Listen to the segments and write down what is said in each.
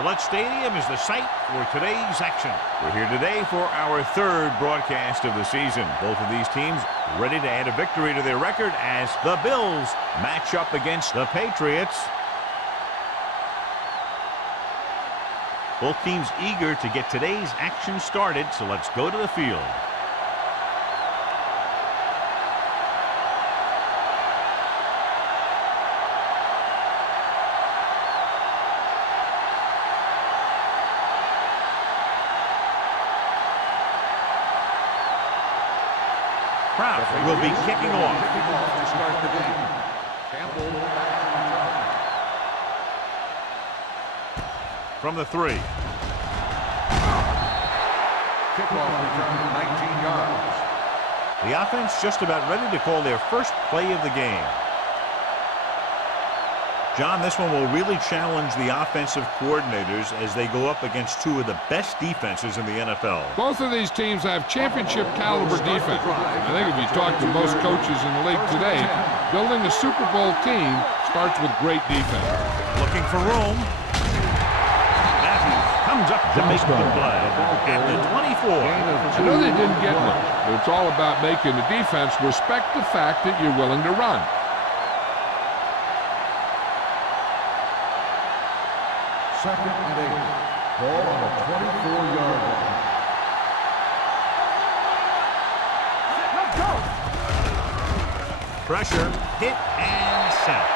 Gillette Stadium is the site for today's action. We're here today for our third broadcast of the season. Both of these teams ready to add a victory to their record as the Bills match up against the Patriots. Both teams eager to get today's action started, so let's go to the field. Kraft will be kicking off. To start the game. Campbell from the 3. Kickoff return 19 yards. The offense just about ready to call their first play of the game. John, this one will really challenge the offensive coordinators as they go up against two of the best defenses in the NFL. Both of these teams have championship caliber defense. I think if you talk to most coaches in the league today, building a Super Bowl team starts with great defense. Looking for room. Matthews comes up to make the play at the 24. I know they didn't get much, but it's all about making the defense respect the fact that you're willing to run. Second and 8. Ball on the 24-yard line. Pressure, hit, and sack.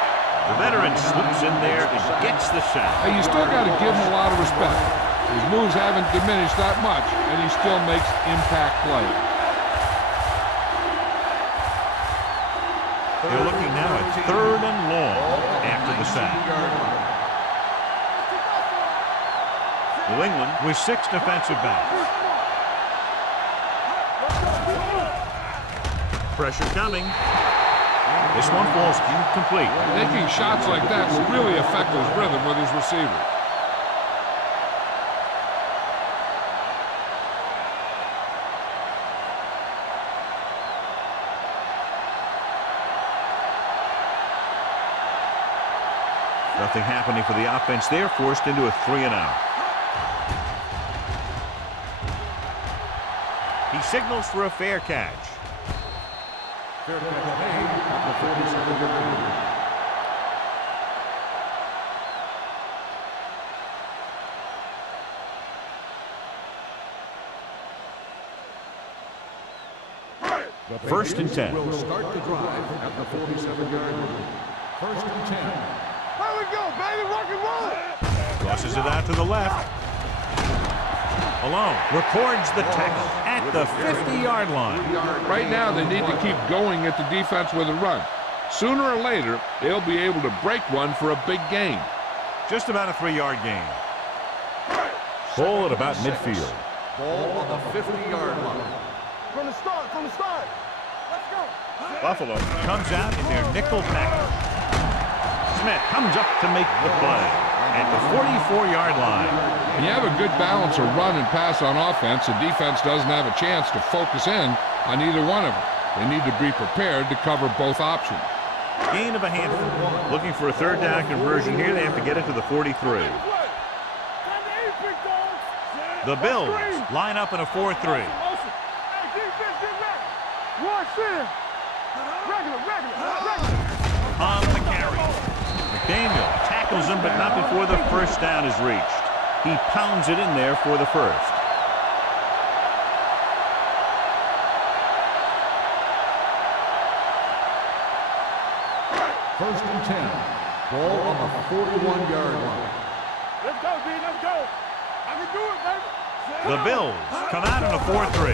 The veteran slips in there and gets the sack. Hey, you still got to give him a lot of respect. His moves haven't diminished that much, and he still makes impact plays. They're looking now at 3rd and long after the sack. New England with 6 defensive backs. Pressure coming. This one falls incomplete. Taking shots like that will really affect his rhythm with his receiver. Nothing happening for the offense there, forced into a 3-and-out. He signals for a fair catch. Fair catch made at the 47-yard line. First and 10. Will start the drive at the 47-yard line. First and 10. There we go, baby, rock and roll. Crosses it out to the left. Alone records the tackle at the 50-yard line. Right now, they need to keep going at the defense with a run. Sooner or later, they'll be able to break one for a big gain. Just about a 3-yard gain. Ball at about midfield. Ball on the 50-yard line. From the start, Let's go. Buffalo comes out in their nickel package. Smith comes up to make the play at the 44-yard line. When you have a good balance of run and pass on offense, the defense doesn't have a chance to focus in on either one of them. They need to be prepared to cover both options. Gain of a handful. Looking for a 3rd down conversion here. They have to get it to the 43. The Bills line up in a 4-3. On the carry. McDaniel tackles him, but not before the first down is reached. He pounds it in there for the first. First and 10. Ball on the 41-yard line. Let's go, B, let's go. I can do it, baby. The Bills come out in a 4-3.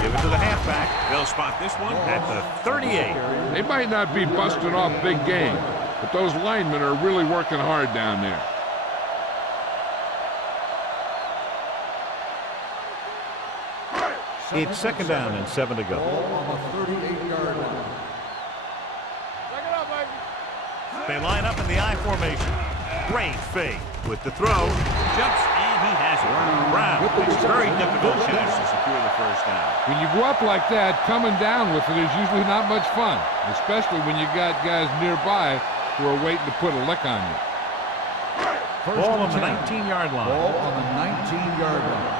Give it to the halfback. They'll spot this one at the 38. They might not be busting off big game, but those linemen are really working hard down there. It's 2nd down and 7 to go. Ball on the 38-yard line. Check it out, baby. They line up in the I formation. Great fake with the throw. Jumps, and he has it. Brown makes very difficult chance to secure the first down. When you go up like that, coming down with it is usually not much fun, especially when you got guys nearby who are waiting to put a lick on you. Ball on the 19-yard line. Ball on the 19-yard line.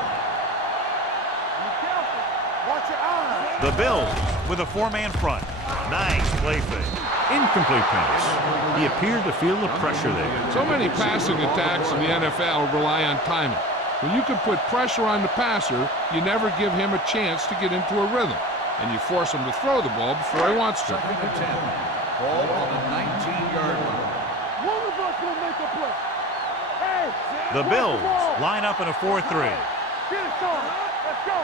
Be careful. Watch your eyes. The Bills with a 4-man front. Nice play fake. Incomplete pass. He appeared to feel the pressure there. So many passing attacks in the NFL rely on timing. When you can put pressure on the passer, you never give him a chance to get into a rhythm, and you force him to throw the ball before he wants to. 2nd and 10. Ball on the 19-yard line. One of us will make a play. Hey, The watch Bills ball. line up in a 4-3. Get it, Sean. Let's go.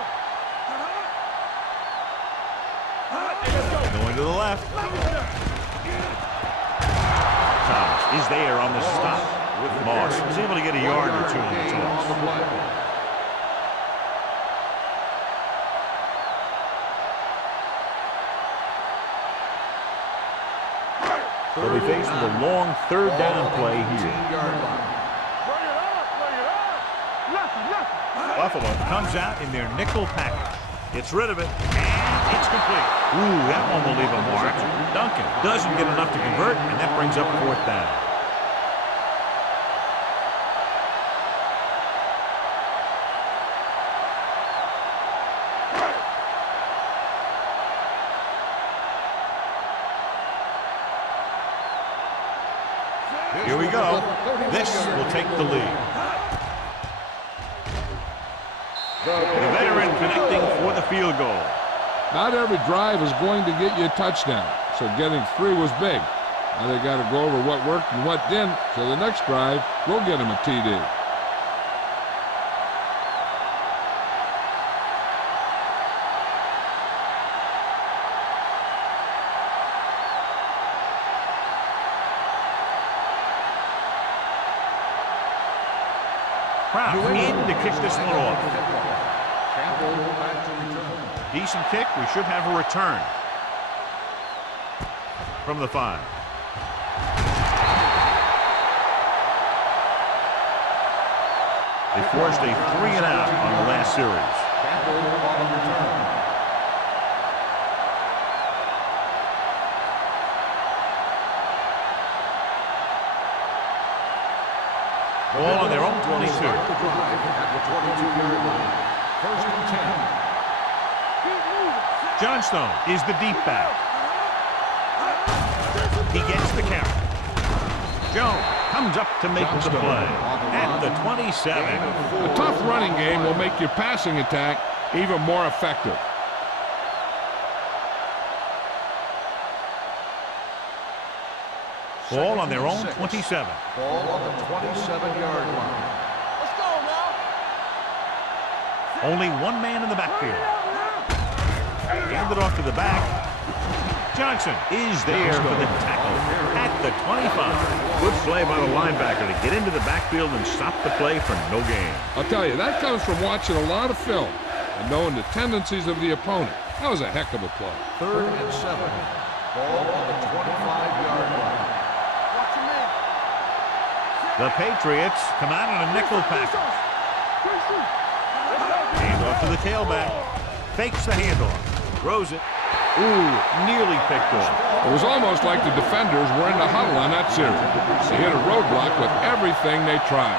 Going to the left. Thomas is there on the stop. Moss is able to get a yard or two on the toss. They'll be faced with a long 3rd down play here. Bring it up. Left. Buffalo comes out in their nickel package. Gets rid of it, and it's complete. Ooh, that one will leave a mark. Duncan doesn't get enough to convert, and that brings up 4th down. Here we go. This will take the lead. The veteran connecting for the field goal. Not every drive is going to get you a touchdown, so getting 3 was big. Now they got to go over what worked and what didn't, so the next drive will get him a TD. Proud in to kick this one off. Decent kick. We should have a return from the 5. They forced a 3-and-out on the last series. Ball on their own 22. At the 22-yard line. 1st and 10. Johnstone is the deep back. He gets the count. Jones comes up to make the play at the 27. A tough running game will make your passing attack even more effective. Ball on their own 27. Ball on the 27-yard line. Let's go now. Only one man in the backfield. Handed off to the back. Johnson is there for the tackle at the 25. Good play by the linebacker to get into the backfield and stop the play for no gain. I'll tell you, that comes from watching a lot of film and knowing the tendencies of the opponent. That was a heck of a play. 3rd and 7. Ball on the 25-yard line. Watch your man. The Patriots come out in a nickel package. Hand off to the tailback. Fakes the handoff. Throws it. Ooh, nearly picked off. It was almost like the defenders were in the huddle on that series. They hit a roadblock with everything they tried.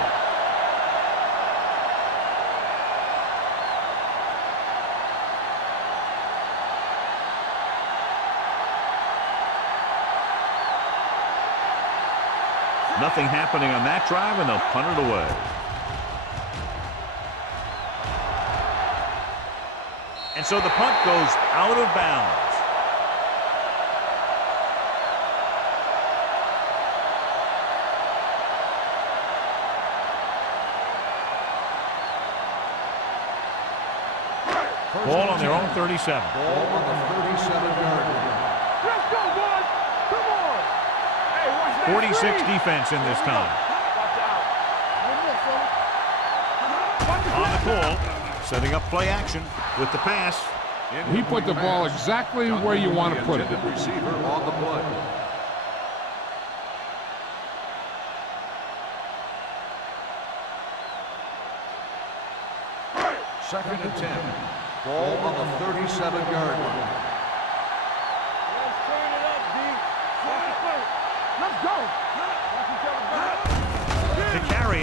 Nothing happening on that drive, and they'll punt it away. And so the punt goes out of bounds. Ball on their own 37. Ball on the 37-yard line. Let's go, boys. Come on. Hey, watch that 46 screen. defense in this time. Watch out. Don't miss, son. Watch the On the play. call, setting up play action with the pass. He put the ball exactly where you want to put it. Receiver on the play. Second and 10. Ball on the 37-yard line. Let's turn it up, D. Watch the play. Let's go. Watch each other back. To carry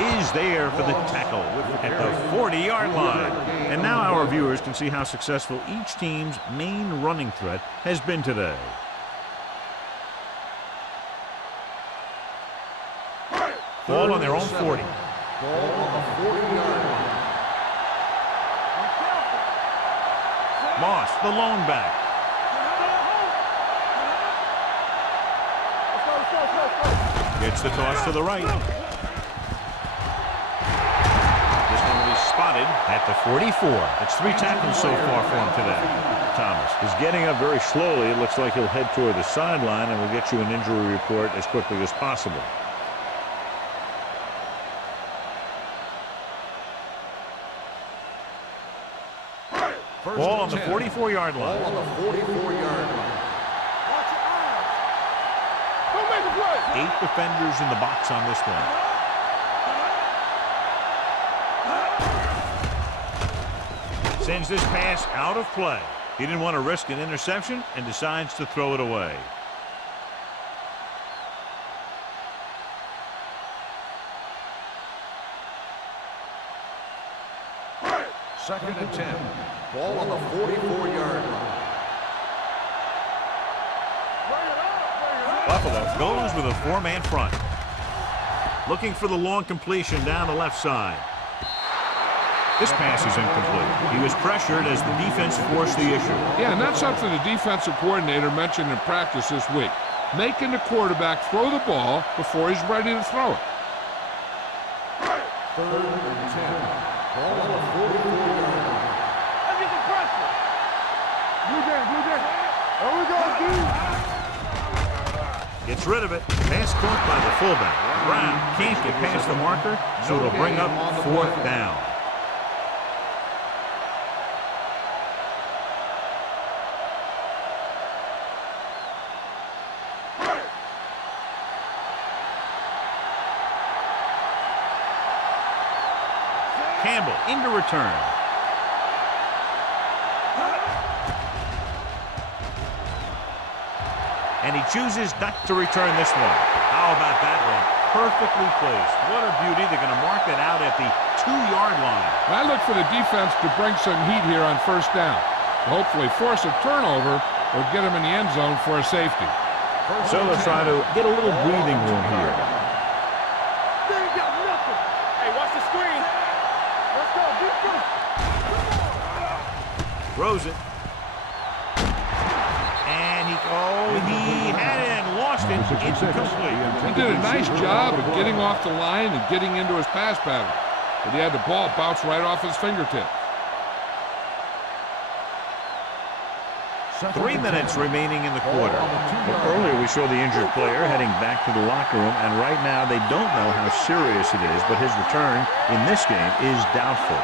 is there for the tackle at the 40-yard line. And now our viewers can see how successful each team's main running threat has been today. Ball on their own 40. Ball on the 40-yard line. Moss, the lone back. Gets the toss to the right. This one will be spotted at the 44. It's 3 tackles so far for him today. Thomas is getting up very slowly. It looks like he'll head toward the sideline, and we'll get you an injury report as quickly as possible. Ball on the 44-yard line. Ball on the 44-yard line. 8 defenders in the box on this one. Sends this pass out of play. He didn't want to risk an interception and decides to throw it away. Second and 10. Ball on the 44-yard line. Buffalo goes with a 4-man front. Looking for the long completion down the left side. This pass is incomplete. He was pressured as the defense forced the issue. Yeah, and that's something the defensive coordinator mentioned in practice this week. Making the quarterback throw the ball before he's ready to throw it. Third and 10. Ball on the 44-yard line. There we go, dude. Gets rid of it. Pass caught by the fullback. Brown can't get past the marker, so it'll bring up 4th down. Campbell into return. And he chooses not to return this one. How about that one? Perfectly placed. What a beauty. They're going to mark that out at the 2-yard line. I look for the defense to bring some heat here on 1st down. Hopefully force a turnover or get him in the end zone for a safety. So they'll try to get a little breathing room here. They ain't got nothing. Hey, watch the screen. Let's go. Defense. Throws it. He had it and lost it. It's incomplete. He did a nice job of getting off the line and getting into his pass pattern. But he had the ball bounce right off his fingertip. 3 minutes remaining in the quarter. Well, earlier we saw the injured player heading back to the locker room, and right now they don't know how serious it is, but his return in this game is doubtful.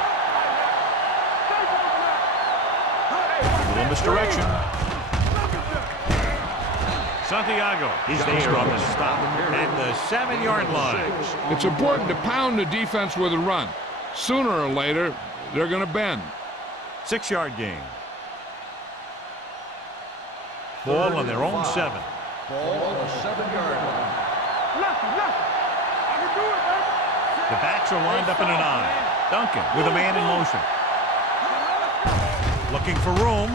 A little misdirection. Santiago is there on the stop at the 7-yard line. It's important to pound the defense with a run. Sooner or later, they're going to bend. 6-yard gain. Ball on their own 7. Ball on the 7-yard line. I can do it, man. The backs are lined up in an I. Duncan with a man in motion. Looking for room.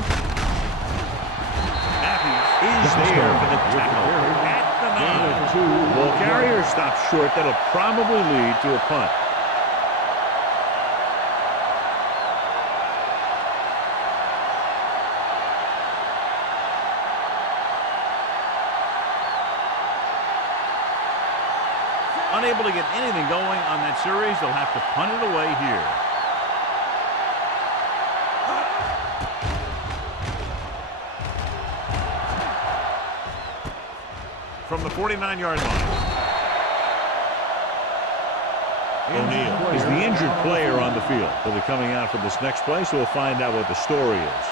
Is there for the tackle at the 9. Ball carrier stops short. That'll probably lead to a punt. Unable to get anything going on that series, they'll have to punt it away here. From the 49-yard line. O'Neal is the injured player on the field. They'll be coming out for this next play, so we'll find out what the story is.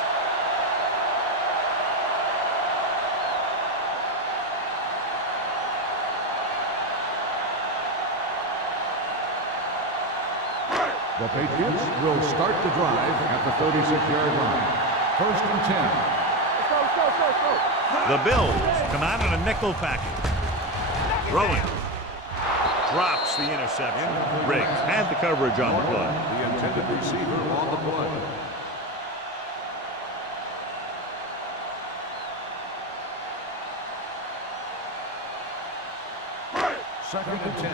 The Patriots will start the drive at the 36-yard line. 1st and 10. The Bills come out in a nickel package. Throwing. Drops the interception. Riggs had the coverage on the play. The intended receiver on the play. Second and 10.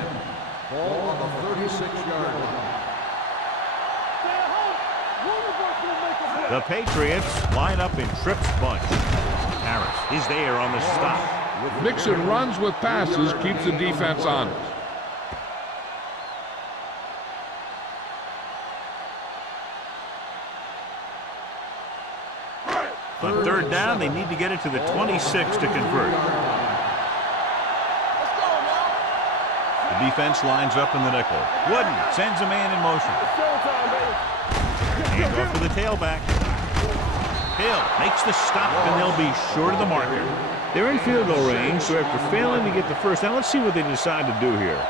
Ball on the 36-yard line. The Patriots line up in trips bunch. Harris is there on the stop. Mixing runs with passes keeps the defense honest. On third down, they need to get it to the 26 to convert. The defense lines up in the nickel. Wooden sends a man in motion. Hand off to the tailback. Hill makes the stop, and they'll be short of the marker. They're in field goal range, so after failing to get the first down, let's see what they decide to do here.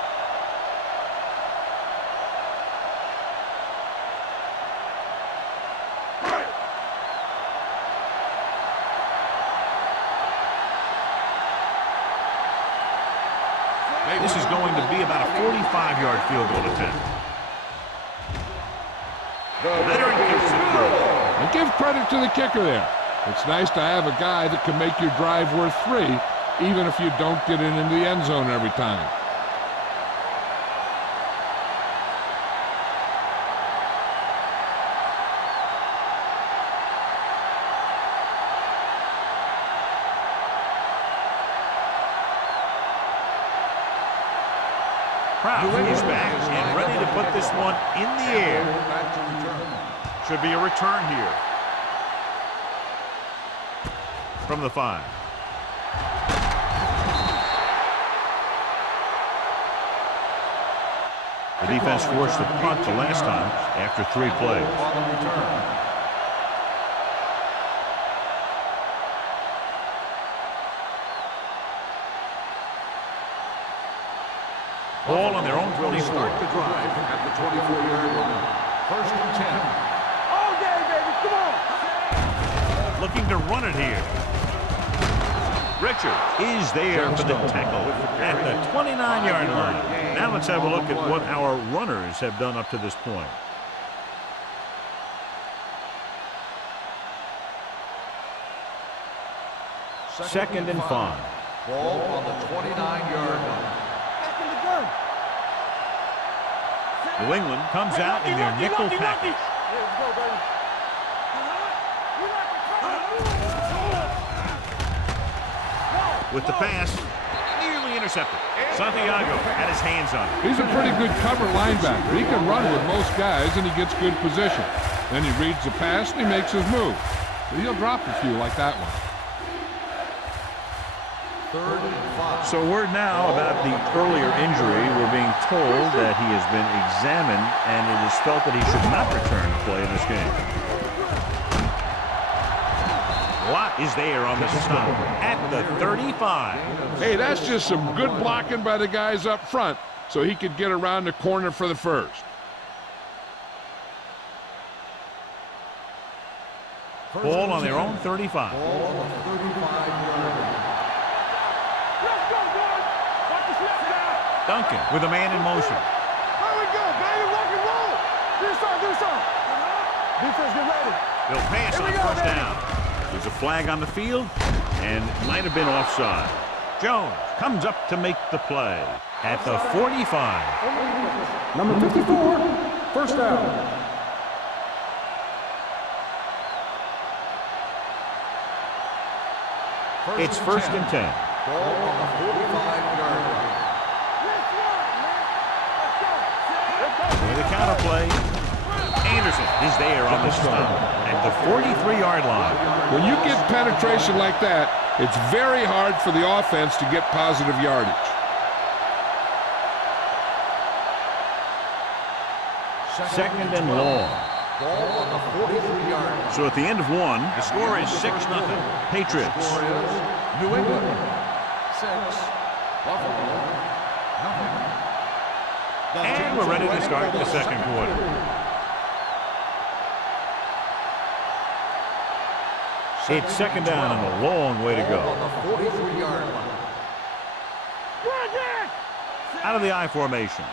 This is going to be about a 45-yard field goal attempt. Leonard gives it through. And give credit to the kicker there. It's nice to have a guy that can make your drive worth 3, even if you don't get it into the end zone every time. Proud is back and ready to put this one in the air. Should be a return here. From the 5. The defense forced the punt the last time after 3 plays. Ball on their own 24. Start the drive at the 24-yard line. First and 10. All day, baby, come on. Looking to run it here. Richard is there for the tackle at the 29-yard line. Now let's have a look at what our runners have done up to this point. Second and 5. Ball on the 29-yard line. New England comes out in their nickel package. With the pass, nearly intercepted. Santiago had his hands on it. He's a pretty good cover linebacker. He can run with most guys, and he gets good position. Then he reads the pass, and he makes his move. But he'll drop a few like that one. Third and 5. So word now about the earlier injury. We're being told that he has been examined, and it is felt that he should not return to play in this game. Watt is there on the stop at the 35. Hey, that's just some good blocking by the guys up front, so he could get around the corner for the first. Ball on their own 35. Ball on the 35-yard line. Duncan with a man in motion. Here we go, baby, rock and roll. Do something. Defense, get ready. They'll pass on first down. There's a flag on the field, and might have been offside. Jones comes up to make the play at the 45. Number 54, first down. It's first and 10. Ball on the 45-yard line. With a counter play, Anderson is there on the stop at the 43-yard line. When you get penetration like that, it's very hard for the offense to get positive yardage. Second and long. Ball on the 43-yard line. So at the end of 1, the score is 6-0. Patriots. Score is New England 6, Buffalo nothing. And we're ready to start the second quarter. It's second down and a long way to go. On the 43-yard line. out of the I formation.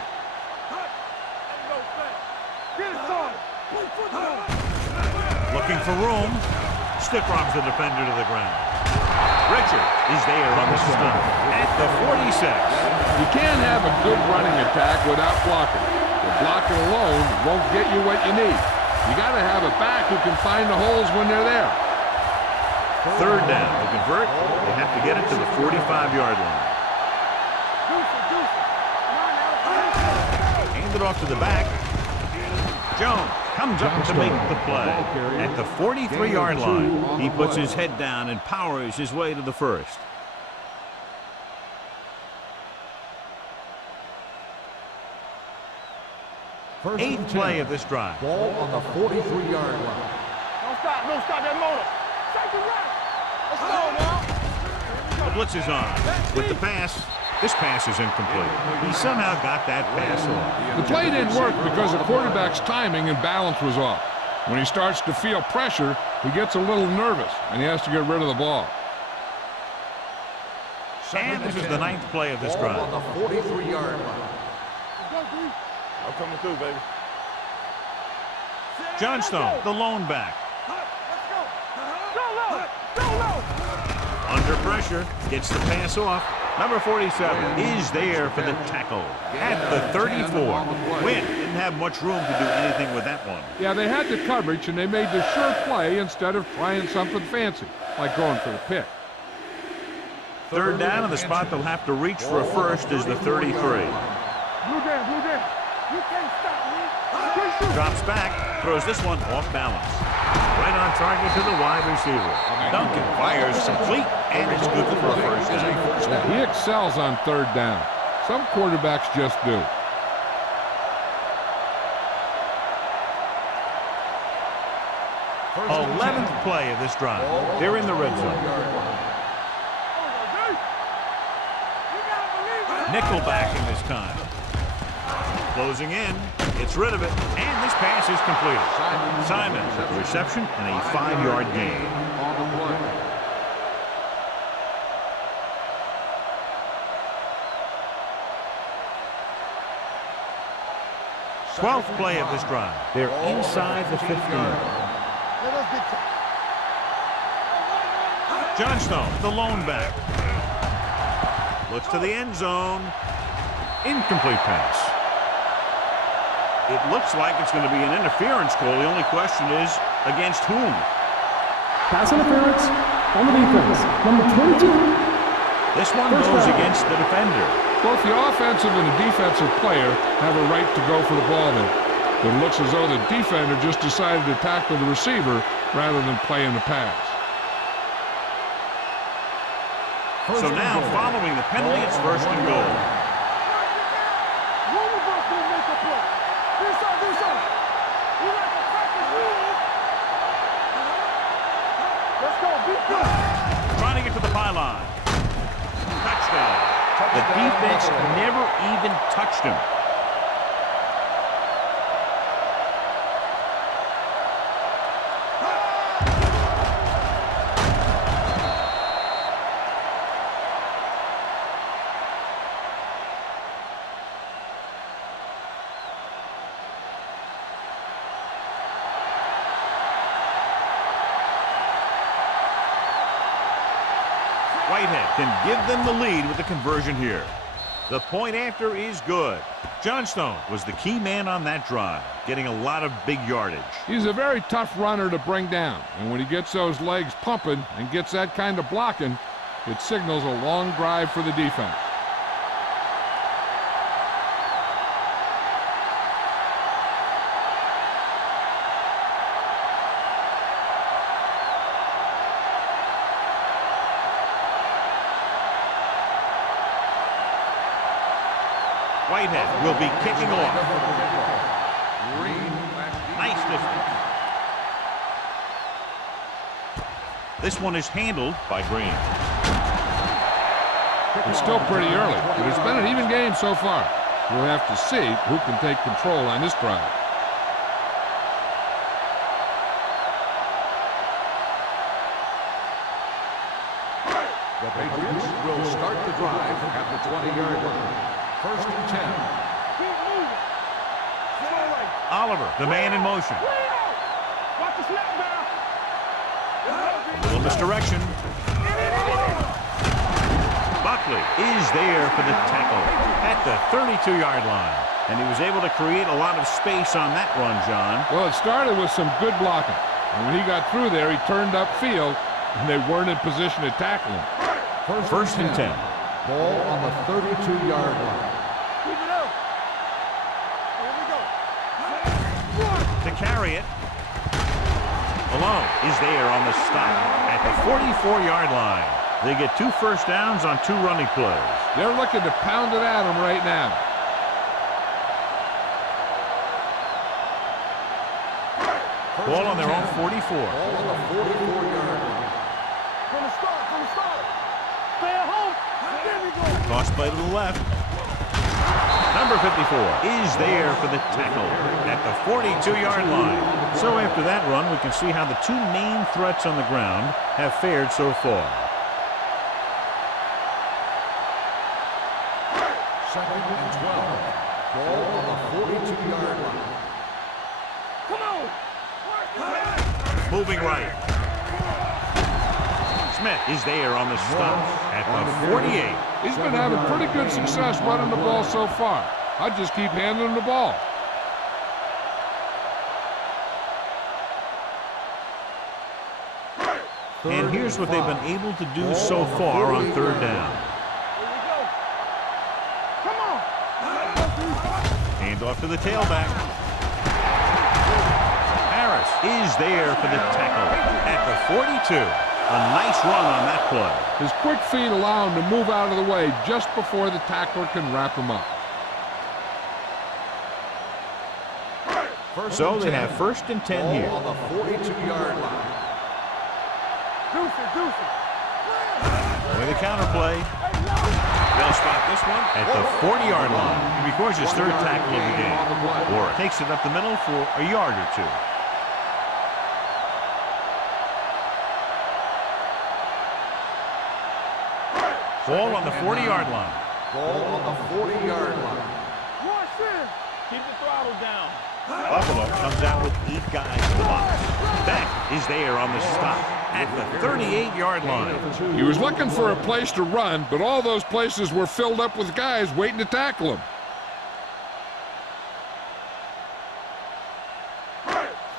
Looking for room. Stiff arms the defender to the ground. Richard is there on the stop at the 46. You can't have a good running attack without blocking. The blocking alone won't get you what you need. You got to have a back who can find the holes when they're there. Third down. To convert, they have to get it to the 45-yard line. Hand it off to the back. Jones comes up to make the play. At the 43-yard line, he puts his head down and powers his way to the first. Eighth play of this drive. Ball on the 43-yard line. Don't stop that motor. Take it right. Let's go now. The blitz is on. With the pass, this pass is incomplete. He somehow got that pass off. The play didn't work because the quarterback's timing and balance was off. When he starts to feel pressure, he gets a little nervous, and he has to get rid of the ball. And this is the ninth play of this drive. On the 43-yard line. I'm coming through, baby. Johnstone, the lone back. Go low. Under pressure, gets the pass off. Number 47 is there for the tackle at the 34. Wynn didn't have much room to do anything with that one. Yeah, they had the coverage, and they made the sure play instead of trying something fancy, like going for the pick. Third down, and the spot they'll have to reach for a first is the 33. Blue down. You can't stop me. Drops back, throws this one off balance. Right on target to the wide receiver. Duncan fires complete, and it's good for a first down. He excels on third down. Some quarterbacks just do. First 11th play of this drive. They're in the red zone. Nickel backing this time. Closing in, gets rid of it, and this pass is completed. Simon with the reception and a 5-yard gain. On the play. 12th play of this drive. They're inside the 15. Johnstone, the lone back. Looks to the end zone. Incomplete pass. It looks like it's going to be an interference call. The only question is, against whom? Pass interference on the defense. Number 22. This one goes against the defender. Both the offensive and the defensive player have a right to go for the ball there. But it looks as though the defender just decided to tackle the receiver rather than playing the pass. So now, following the penalty, it's first and goal. Trying to get to the pylon. Touchdown. The defense never even touched him. Whitehead can give them the lead with the conversion here. The point after is good. Johnstone was the key man on that drive, getting a lot of big yardage. He's a very tough runner to bring down, and when he gets those legs pumping and gets that kind of blocking, it signals a long drive for the defense. Whitehead will be kicking off. Nice distance. This one is handled by Green. It's still pretty early, but it's been an even game so far. We'll have to see who can take control on this drive. The Patriots will start the drive at the 20-yard line. First and 10. Keep moving. Slow right. Oliver, the man in motion. Way out. Watch the snap now. A little misdirection. Buckley is there for the tackle at the 32-yard line. And he was able to create a lot of space on that run, John. Well, it started with some good blocking. And when he got through there, he turned upfield, and they weren't in position to tackle him. First and 10. Ball on the 32-yard line. Keep it up. Here we go. To carry it. Malone is there on the stop at the 44-yard line. They get 2 first downs on 2 running plays. They're looking to pound it at him right now. Ball on their own 44. Ball on the 44-yard line. From the start. Stay at home. There we go. Toss play to the left. Number 54 is there for the tackle at the 42-yard line. So after that run, we can see how the 2 main threats on the ground have fared so far. Second and 12. Ball on the 42-yard line. Come on. Moving right. Smith is there on the stop at the 48. He's been having pretty good success running the ball so far. I'll just keep handing him the ball. And here's what they've been able to do so far on 3rd down. Here we go. Come on. Hand off to the tailback. Harris is there for the tackle at the 42. A nice run on that play. His quick feet allow him to move out of the way just before the tackler can wrap him up. So they have 1st and 10 here. Ball on the 42-yard line. Deuce it. With a counter play. They'll spot this one at the 40-yard line. He records his 3rd tackle of the game. Or takes it up the middle for a yard or 2. Ball on the 40-yard line. Ball on the 40-yard line. Rush in. Keep the throttle down. Buffalo comes out with 8 guys in the box. Beck is there on the stop at the 38-yard line. He was looking for a place to run, but all those places were filled up with guys waiting to tackle him.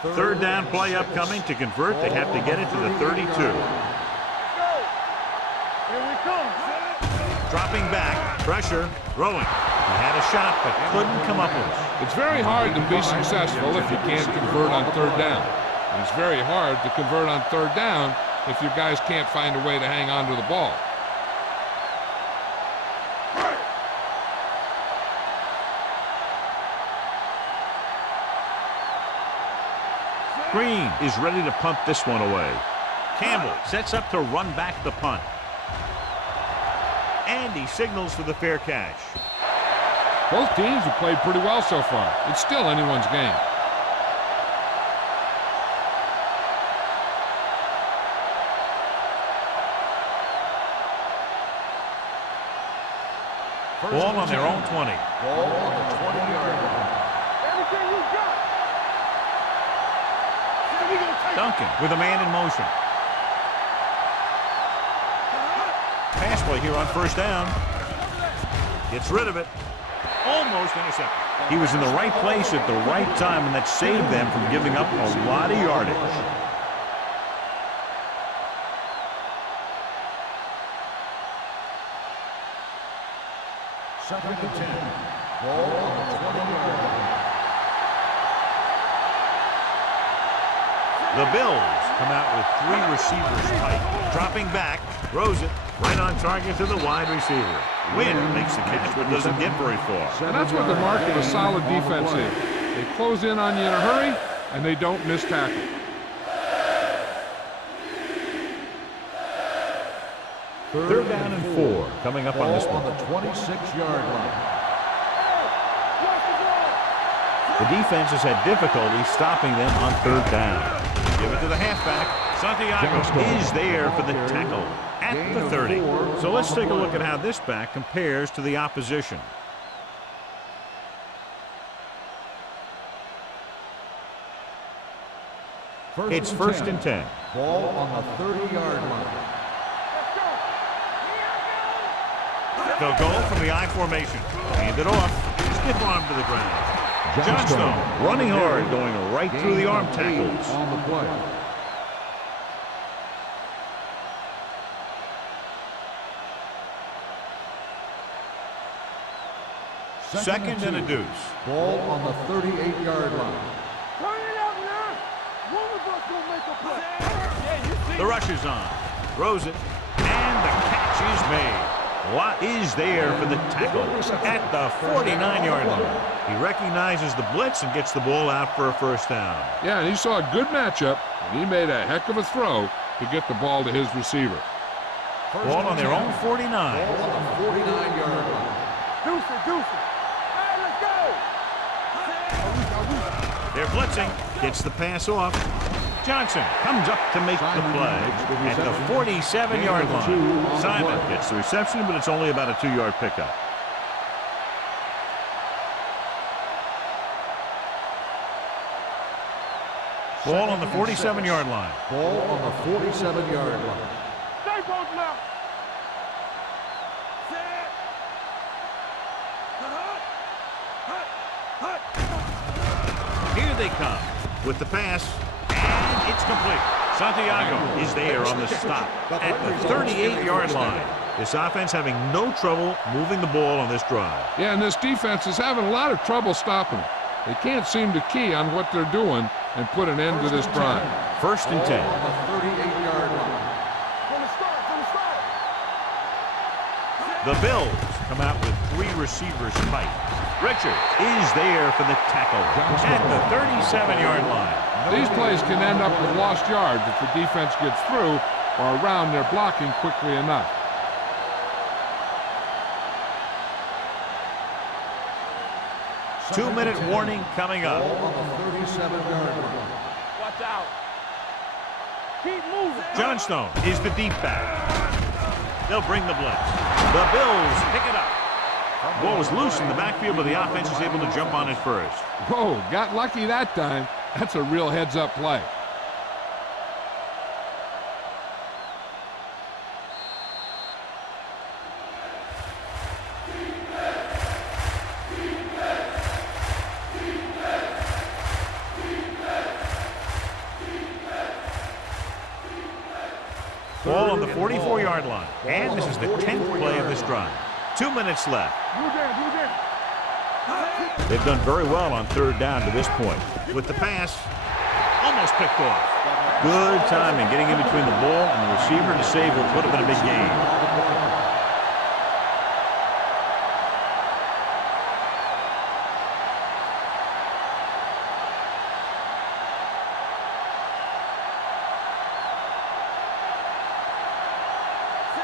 3rd down play upcoming. To convert, they have to get it to the 32. Let's go. Here we come. Dropping back, pressure, throwing. He had a shot, but couldn't come up with it. It's very hard to be successful if you can't convert on 3rd down. And it's very hard to convert on 3rd down if your guys can't find a way to hang on to the ball. Green is ready to punt this one away. Campbell sets up to run back the punt. And he signals for the fair catch. Both teams have played pretty well so far. It's still anyone's game. Ball on their own 20. Ball on the 20-yard line. Everything you got. We gonna take Duncan with a man in motion. Pass play here on 1st down. Gets rid of it. Almost intercepted. He was in the right place at the right time, and that saved them from giving up a lot of yardage. Second and 10. Ball on the 20-yard line. The Bills come out with 3 receivers tight. Dropping back, throws it right on target to the wide receiver. Wynn makes the catch, but doesn't get very far. And that's what the mark of a solid defense is. They close in on you in a hurry, and they don't miss tackle. Third down and 4 coming up on this Ball on one. the 26-yard line. The defense has had difficulty stopping them on 3rd down. Give it to the halfback. Santiago is there for the tackle at the 30. So let's take a look at how this back compares to the opposition. It's first and 10. Ball on the 30-yard line. They'll go from the I formation. Hand it off. Stiff arm to the ground. Johnstone running hard, going right through the arm tackles. On the play. Second and a deuce. Ball on the 38-yard line. Turn it up now. One of us will make a play. Yeah, you see. The rush is on. Throws it. And the catch is made. Watt is there for the tackle at the 49-yard line. He recognizes the blitz and gets the ball out for a first down. Yeah, and he saw a good matchup, and he made a heck of a throw to get the ball to his receiver. Ball on their own 49. Ball on the 49-yard line. Deuce it, deuce it. Hey, let's go. They're blitzing. Gets the pass off. Johnson comes up to make the play at the 47-yard line. Simon gets the reception, but it's only about a 2-yard pickup. Ball on the 47-yard line. Ball on the 47-yard line. Stay both now. Here they come with the pass, and it's complete. Santiago is there on the stop at the 38-yard line. This offense having no trouble moving the ball on this drive. Yeah, and this defense is having a lot of trouble stopping them. They can't seem to key on what they're doing and put an end to this drive. First and 10. On the 38-yard line. From the start, from the start. The Bills come out with 3 receivers tight. Richard is there for the tackle at the 37-yard line. These plays can end up with lost yards if the defense gets through or around their blocking quickly enough. Two-minute warning coming up. Ball on the 37-yard line. Watch out. Keep moving. Johnstone is the deep back. They'll bring the blitz. The Bills pick it up. Ball was loose in the backfield, but the offense is able to jump on it first. Whoa, got lucky that time. That's a real heads-up play. Ball on the 44-yard line. And this is the 10th play of this drive. 2 minutes left. Blue down, blue down. They've done very well on third down to this point. With the pass, almost picked off. Good timing getting in between the ball and the receiver to save what would have been a big gain.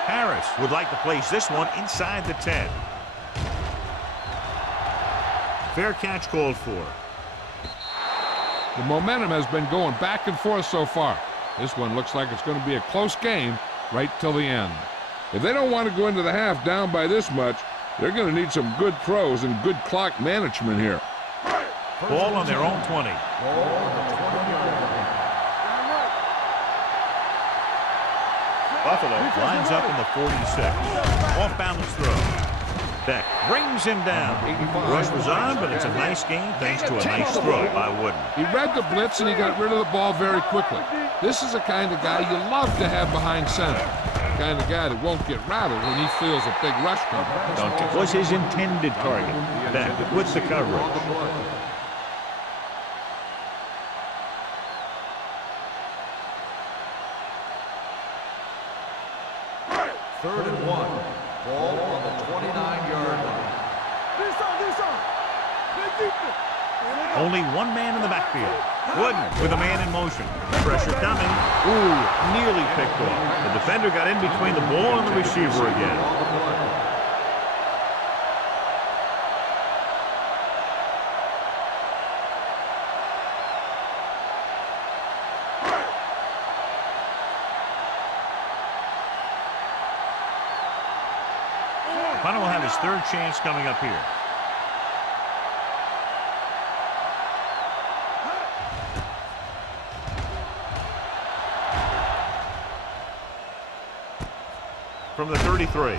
Harris would like to place this one inside the 10. Fair catch called for. The momentum has been going back and forth so far. This one looks like it's going to be a close game right till the end. If they don't want to go into the half down by this much, they're going to need some good throws and good clock management here. Ball on their own 20. Ball on the 20-yard line. Buffalo lines up in the 46. Off balance throw. Beck brings him down. Rush was on, but it's a nice gain thanks to a nice throw by Wooden. He read the blitz and he got rid of the ball very quickly. This is the kind of guy you love to have behind center. The kind of guy that won't get rattled when he feels a big rush coming. Duncan was his intended target. Beck with the coverage. Third and 1. Ball on the 29-yard line. This on. Let's keep it. Only one man in the backfield. Wooden with a man in motion. Pressure coming. Ooh, nearly picked off. The defender got in between the ball and the receiver again. Hunter will have his third chance coming up here. from the 33.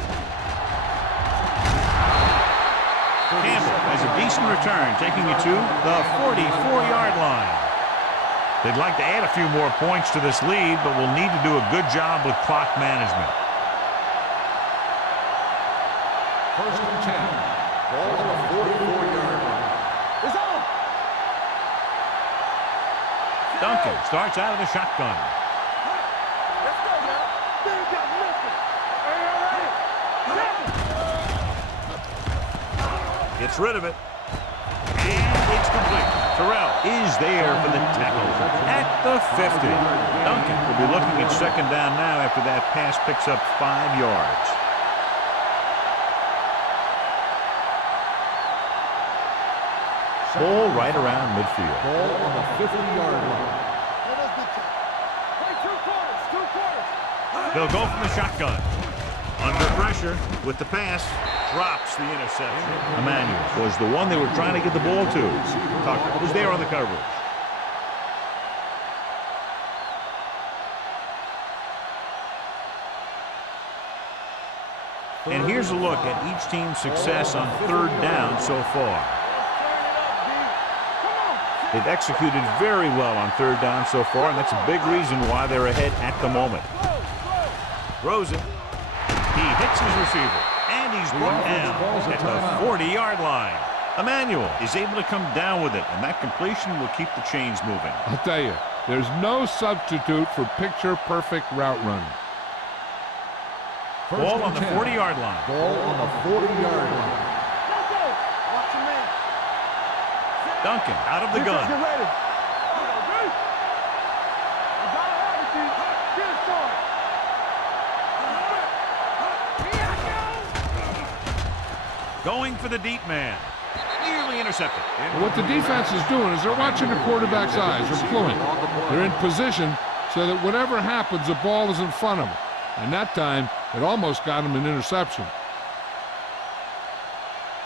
Campbell has a decent return, taking it to the 44-yard line. They'd like to add a few more points to this lead, but will need to do a good job with clock management. First and 10. Ball on the 44-yard line. It's on. Duncan starts out of the shotgun. Let's go now. They ain't got nothing. Gets rid of it. And it's complete. Terrell is there for the tackle at the 50. Duncan will be looking at second down now after that pass picks up 5 yards. Ball right around midfield. Ball on the 50-yard line. Hey, two quarters. They'll go from the shotgun. Under pressure with the pass. Drops the interception. Emmanuel was the one they were trying to get the ball to. Tucker was there on the coverage. And here's a look at each team's success on third down so far. They've executed very well on third down so far, and that's a big reason why they're ahead at the moment. Throws it. He hits his receiver, and he's brought down at the 40-yard line. Emmanuel is able to come down with it, and that completion will keep the chains moving. I'll tell you, there's no substitute for picture-perfect route running. Ball on the 40-yard line. Ball on the 40-yard line. Watch your man. Duncan out of the gun. Get ready. You gotta have it, D. Get it started. Going for the deep man. Nearly intercepted. What the defense is doing is they're watching the quarterback's eyes. They're fluent. They're in position so that whatever happens, the ball is in front of them. And that time, it almost got him an interception.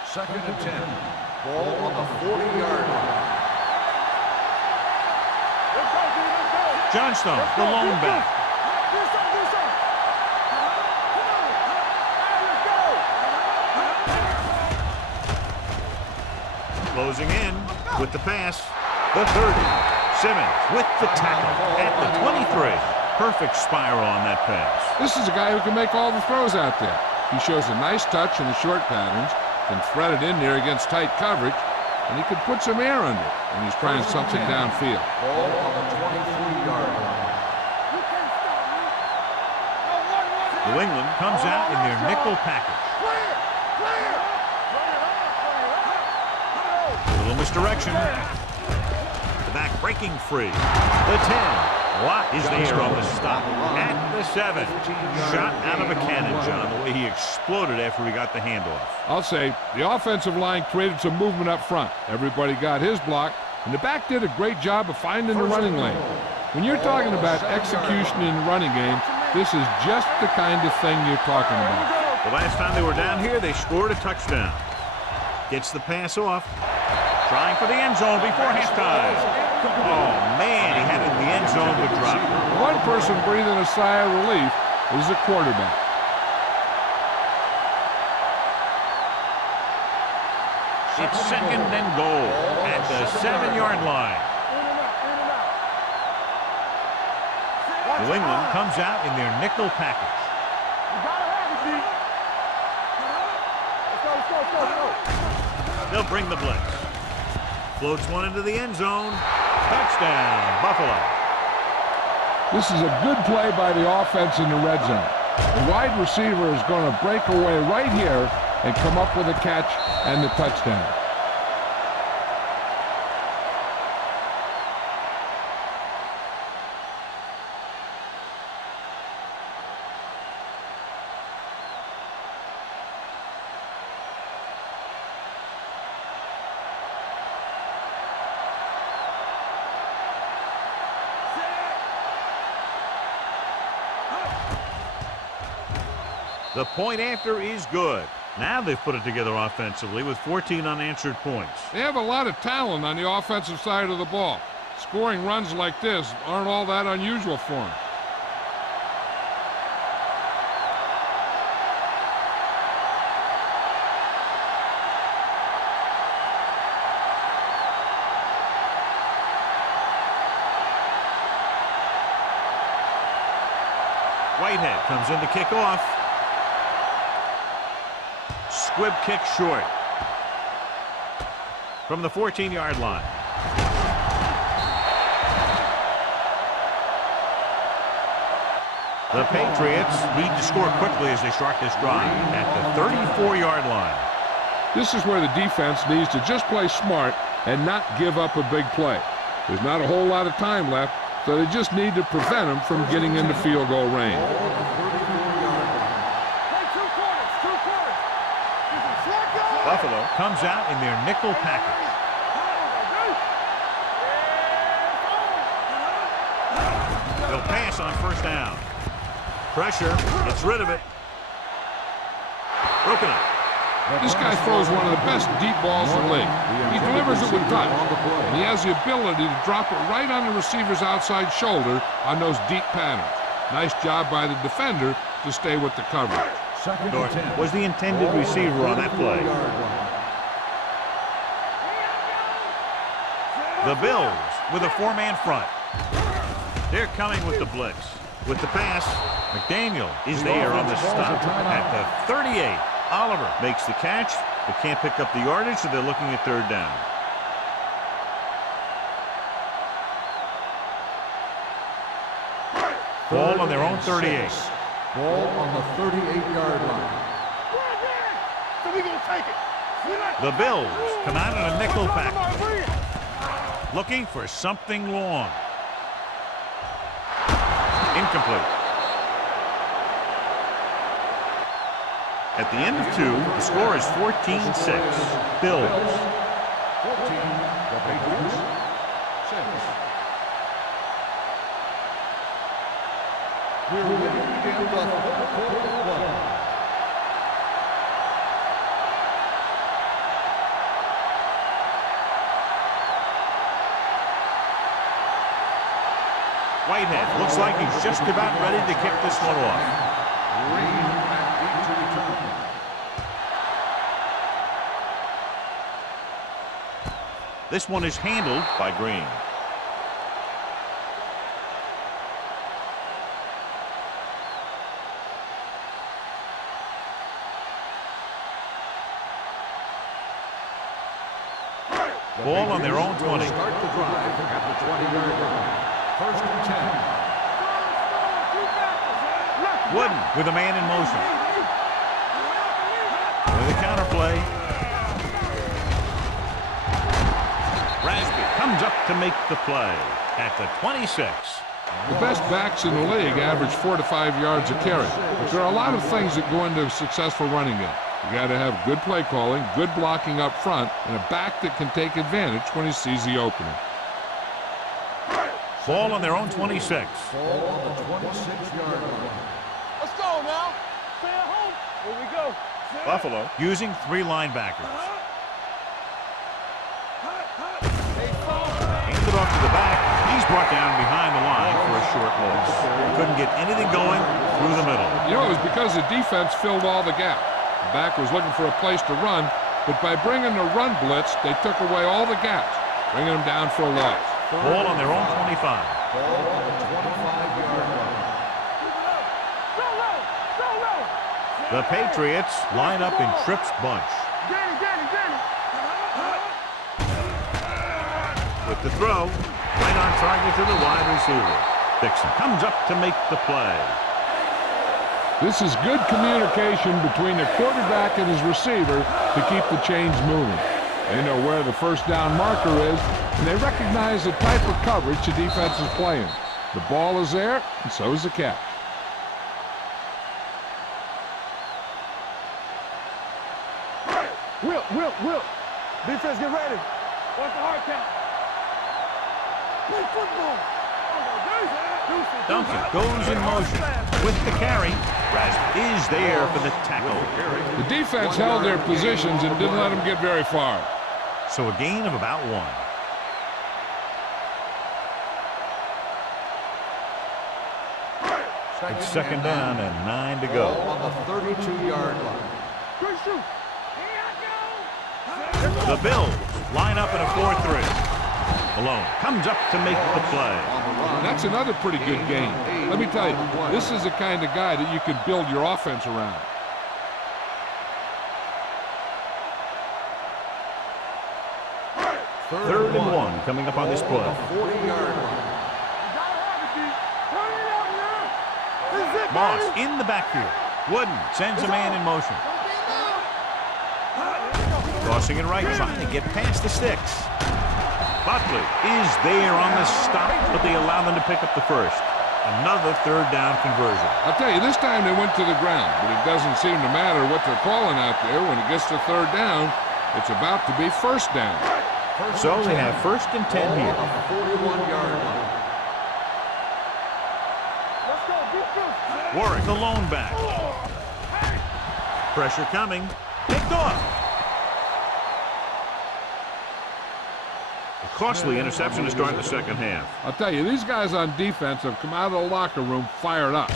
Second and 10. Ball on the 40-yard line. Let's go, D. Let's go. Johnstone, the lone back. Do something. Come on. Let's go. Closing in with the pass. The 30. Simmons with the tackle at the 23. Perfect spiral on that pass. This is a guy who can make all the throws out there. He shows a nice touch in the short patterns, can thread it in there against tight coverage, and he could put some air under it when he's trying something downfield. Ball on the 23-yard line. You can't stop me. New England comes out in their nickel package. Clear. A little misdirection. The back breaking free. The 10. Watt is there on the stop at the 7. Shot out of a cannon, John, the way he exploded after he got the handoff. I'll say the offensive line created some movement up front. Everybody got his block, and the back did a great job of finding the running lane. When you're talking about execution in the running game, this is just the kind of thing you're talking about. The last time they were down here, they scored a touchdown. Gets the pass off. Trying for the end zone before halftime. Oh, man, he had it in the end zone but dropped it. One person breathing a sigh of relief is the quarterback. It's second and goal at the 7-yard line. New England comes out in their nickel package. You gotta have it, D. Let's go. They'll bring the blitz. Floats one into the end zone. Touchdown, Buffalo. This is a good play by the offense in the red zone. The wide receiver is going to break away right here and come up with a catch and the touchdown. The point after is good. Now they've put it together offensively with 14 unanswered points. They have a lot of talent on the offensive side of the ball. Scoring runs like this aren't all that unusual for them. Whitehead comes in to kick off. Squib kick short. From the 14-yard line. The Patriots need to score quickly as they start this drive at the 34-yard line. This is where the defense needs to just play smart and not give up a big play. There's not a whole lot of time left, so they just need to prevent them from getting into field goal range. Buffalo comes out in their nickel package. They'll pass on first down. Pressure, gets rid of it. Broken up. This guy throws one of the best deep balls in the league. He delivers it with touch, and he has the ability to drop it right on the receiver's outside shoulder on those deep patterns. Nice job by the defender to stay with the coverage. Norton was the intended receiver on that play. The Bills with a four-man front. They're coming with the blitz. With the pass, McDaniel is there on the stop at the 38. Oliver makes the catch, but can't pick up the yardage, so they're looking at third down. Ball on their own 38. Ball on the 38-yard line. So we gonna take it. The Bills come out in a nickel package, looking for something long. Incomplete. At the end of 2, the score is 14-6. Bills. 14, the Patriots, 6. We're ready to begin the third quarter. Whitehead looks like he's just about ready to kick this one off. This one is handled by Green. Ball on their own 20. Start the drive at the 20-yard line. First and 10. Wooden with a man in motion. With a counter play. Rasby comes up to make the play at the 26. The best backs in the league average 4 to 5 yards a carry. But there are a lot of things that go into a successful running game. You got to have good play calling, good blocking up front, and a back that can take advantage when he sees the opening. Ball on their own 26. Ball on the 26-yard line. Let's go now. Stay at home. Here we go. Buffalo using 3 linebackers. Handed off to the back. He's brought down behind the line for a short loss. Couldn't get anything going through the middle. You know, it was because the defense filled all the gaps. The back was looking for a place to run, but by bringing the run blitz, they took away all the gaps, bringing them down for a loss. Ball on their own 25. Ball on the 25-yard line. The Patriots line up in Tripp's bunch. With the throw, right on target to the wide receiver. Dixon comes up to make the play. This is good communication between the quarterback and his receiver to keep the chains moving. They know where the first down marker is, and they recognize the type of coverage the defense is playing. The ball is there, and so is the catch. Will. Defense, get ready. Watch the hard count. Play football. Duncan goes in motion with the carry. Rasby is there for the tackle. The defense held their positions and didn't let them get very far. So a gain of about 1. It's second down and 9 to go. Ball on the 32-yard line. The Bills line up in a 4-3. Malone comes up to make the play. That's another pretty good game. Let me tell you, this is the kind of guy that you can build your offense around. Third and 1 coming up on this play. 40-yard line. Moss in the backfield. Wooden sends a man in motion. Crossing it right, trying to get past the sticks. Buckley is there on the stop, but they allow them to pick up the first. Another third down conversion. I'll tell you, this time they went to the ground, but it doesn't seem to matter what they're calling out there. When it gets to third down, it's about to be first down. So they have first and 10 here. 41-yard line. Warwick, the lone back. Pressure coming. Picked off. A costly interception to start the second half. I'll tell you, these guys on defense have come out of the locker room fired up.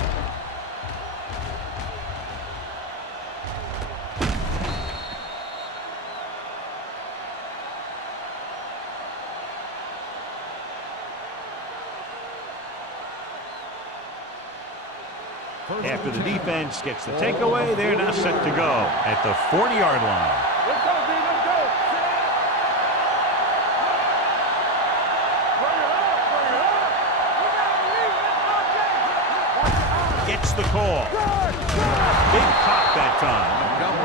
After the defense gets the takeaway, they're now set to go at the 40-yard line. Let's go, D. Let's go. Bring it up. Bring it up. We gotta leave. Let's go, Jay. Gets the call. Big pop that time.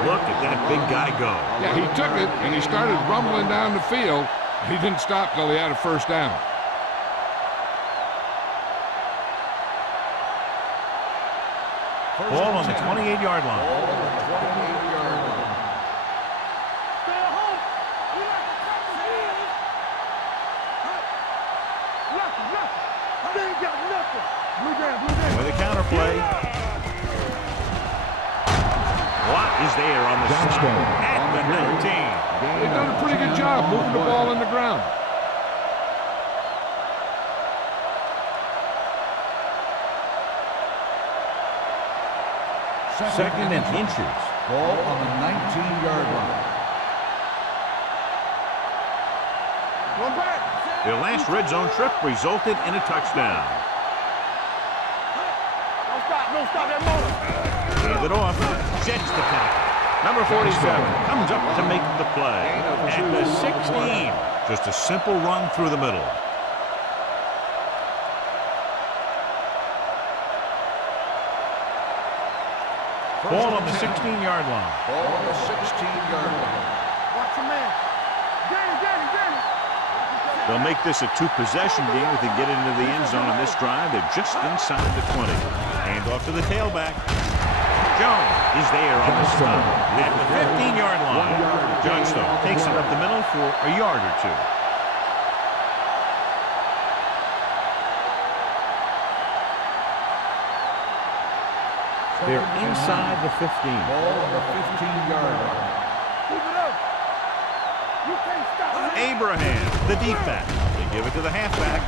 Look at that big guy go. Yeah, he took it, and he started rumbling down the field. He didn't stop till he had a first down. Ball on the 28-yard line. Ball on the 28-yard line. Stay at home. We like to cut the heels. Nothing. They ain't got nothing. Blue down. With a counter play. Watt is there on the stop at the 19. They've done a pretty good job moving the ball in the ground. Second and inches. Ball on the 19-yard line. One back. Their last red zone trip resulted in a touchdown. Don't stop that motor. Hand it off. Jets the tackle. Number 47 comes up to make the play. At the 16. Just a simple run through the middle. Ball on the 16-yard line. Ball on the 16-yard line. Watch your man. Danny. They'll make this a two-possession game if they get into the end zone on this drive. They're just inside the 20. Hand off to the tailback. Jones is there on the stop at the 15-yard line. Johnstone takes it up the middle for a yard or two. They're inside the 15. Ball on the 15-yard line. Keep it up. You can't stop me. Abraham, the deep back. They give it to the halfback.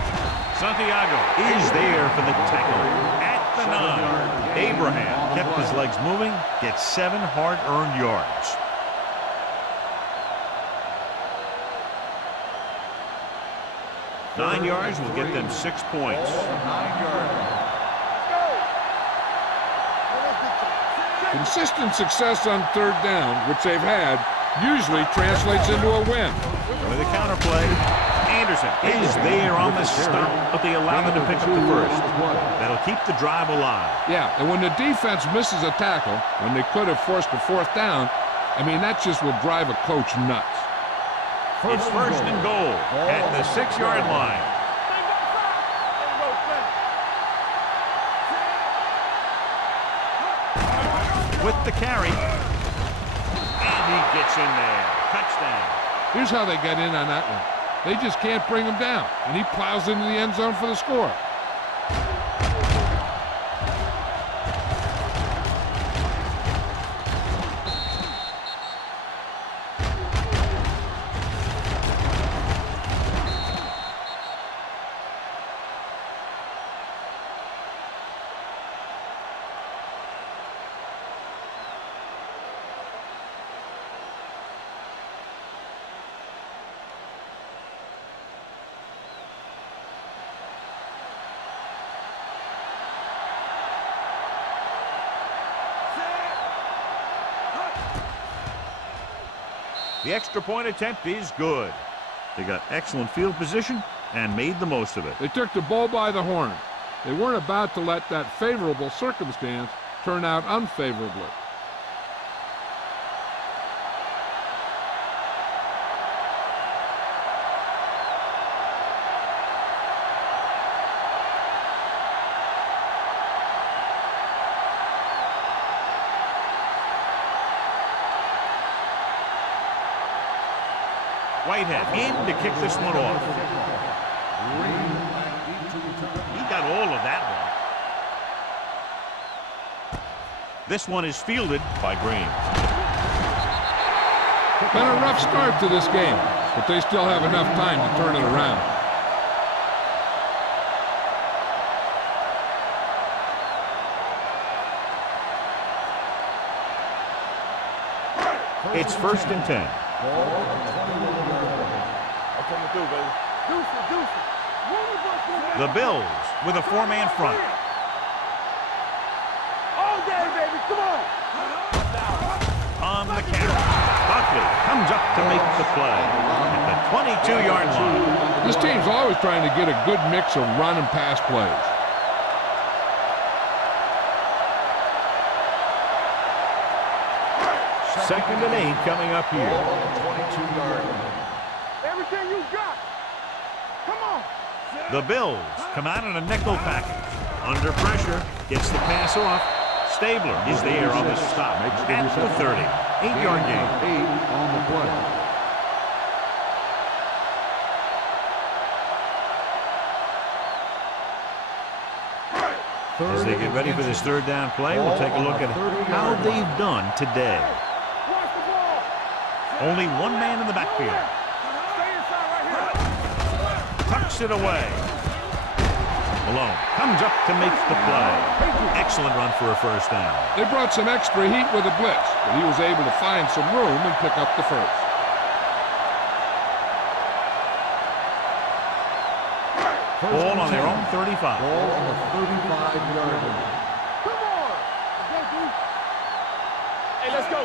Santiago is there for the tackle at the 9. Abraham kept his legs moving, gets 7 hard-earned yards. Nine yards will get them 6 points. Ball on the 9-yard line. Consistent success on third down, which they've had, usually translates into a win. With a counter play, Anderson is there on the stop, but they allow them to pick up the first. That'll keep the drive alive. Yeah, and when the defense misses a tackle, when they could have forced a fourth down, I mean, that just will drive a coach nuts. It's first and goal at the 6-yard line. With the carry, and he gets in there. Touchdown. Here's how they get in on that one. They just can't bring him down, and he plows into the end zone for the score. The extra point attempt is good. They got excellent field position and made the most of it. They took the bull by the horn. They weren't about to let that favorable circumstance turn out unfavorably. Whitehead in to kick this one off. He got all of that one. This one is fielded by Green. Been a rough start to this game, but they still have enough time to turn it around. It's 1st and 10. The Bills with a 4-man front. All day, baby, come on. On the carry. Buckley comes up to make the play at the 22-yard line. This team's always trying to get a good mix of run and pass plays. Second and 8 coming up here. 22-yard line. Everything you got. Come on. The Bills come out in a nickel package. Under pressure, gets the pass off. Stabler is there on the stop at the 30. 8-yard gain. 8 on the play. As they get ready for this 3rd down play, we'll take a look at how they've done today. Watch the ball. Only one man in the backfield. Stay inside right here. Tucks it away. Malone comes up to make the play. Excellent run for a 1st down. They brought some extra heat with a blitz, but he was able to find some room and pick up the 1st. Ball on their own 35. Ball on the 35-yard line. Come on. Hey, let's go.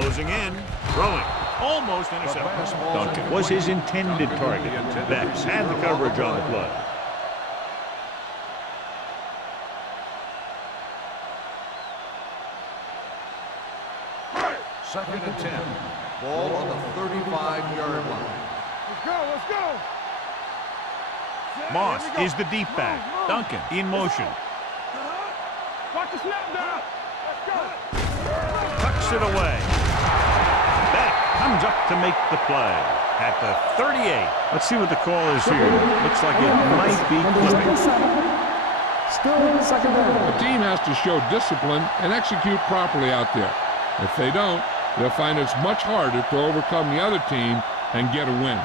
Closing in. Throwing. Almost intercepted. Duncan was his intended target. Bex had the coverage on the play. Second and 10. Ball on the 35-yard line. Let's go, let's go. Moss Here we go. is the deep back. Duncan in motion. Watch the snap down. Let's go. Tucks it away. Beck comes up to make the play at the 38. Let's see what the call is here. Looks like it might be clipping. Still 2nd down. The team has to show discipline and execute properly out there. If they don't, they'll find it's much harder to overcome the other team and get a win.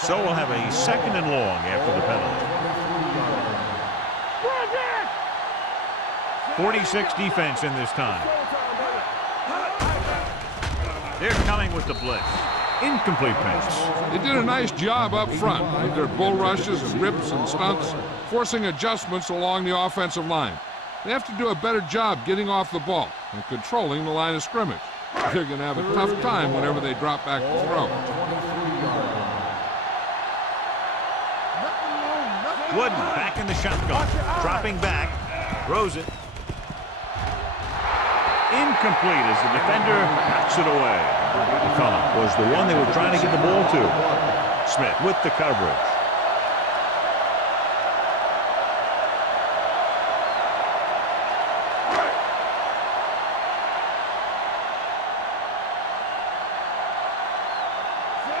So we'll have a 2nd and long after the penalty. 46 defense in this time. They're coming with the blitz. Incomplete pass. They did a nice job up front with their bull rushes and rips and stunts, forcing adjustments along the offensive line. They have to do a better job getting off the ball and controlling the line of scrimmage. They're going to have a tough time whenever they drop back to throw. Wooden back in the shotgun. Dropping back. Throws it. Incomplete as the defender knocks it away. McCullough was the one they were trying to get the ball to. Smith with the coverage.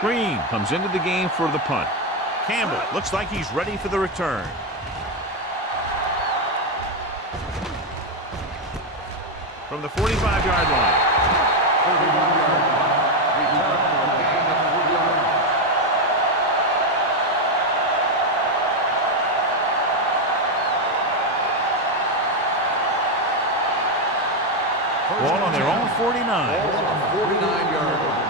Green comes into the game for the punt. Campbell looks like he's ready for the return. From the 45-yard line. 31-yard line. Return for a gain of 4 yards. Ball on their own 49. Ball on the 49-yard line.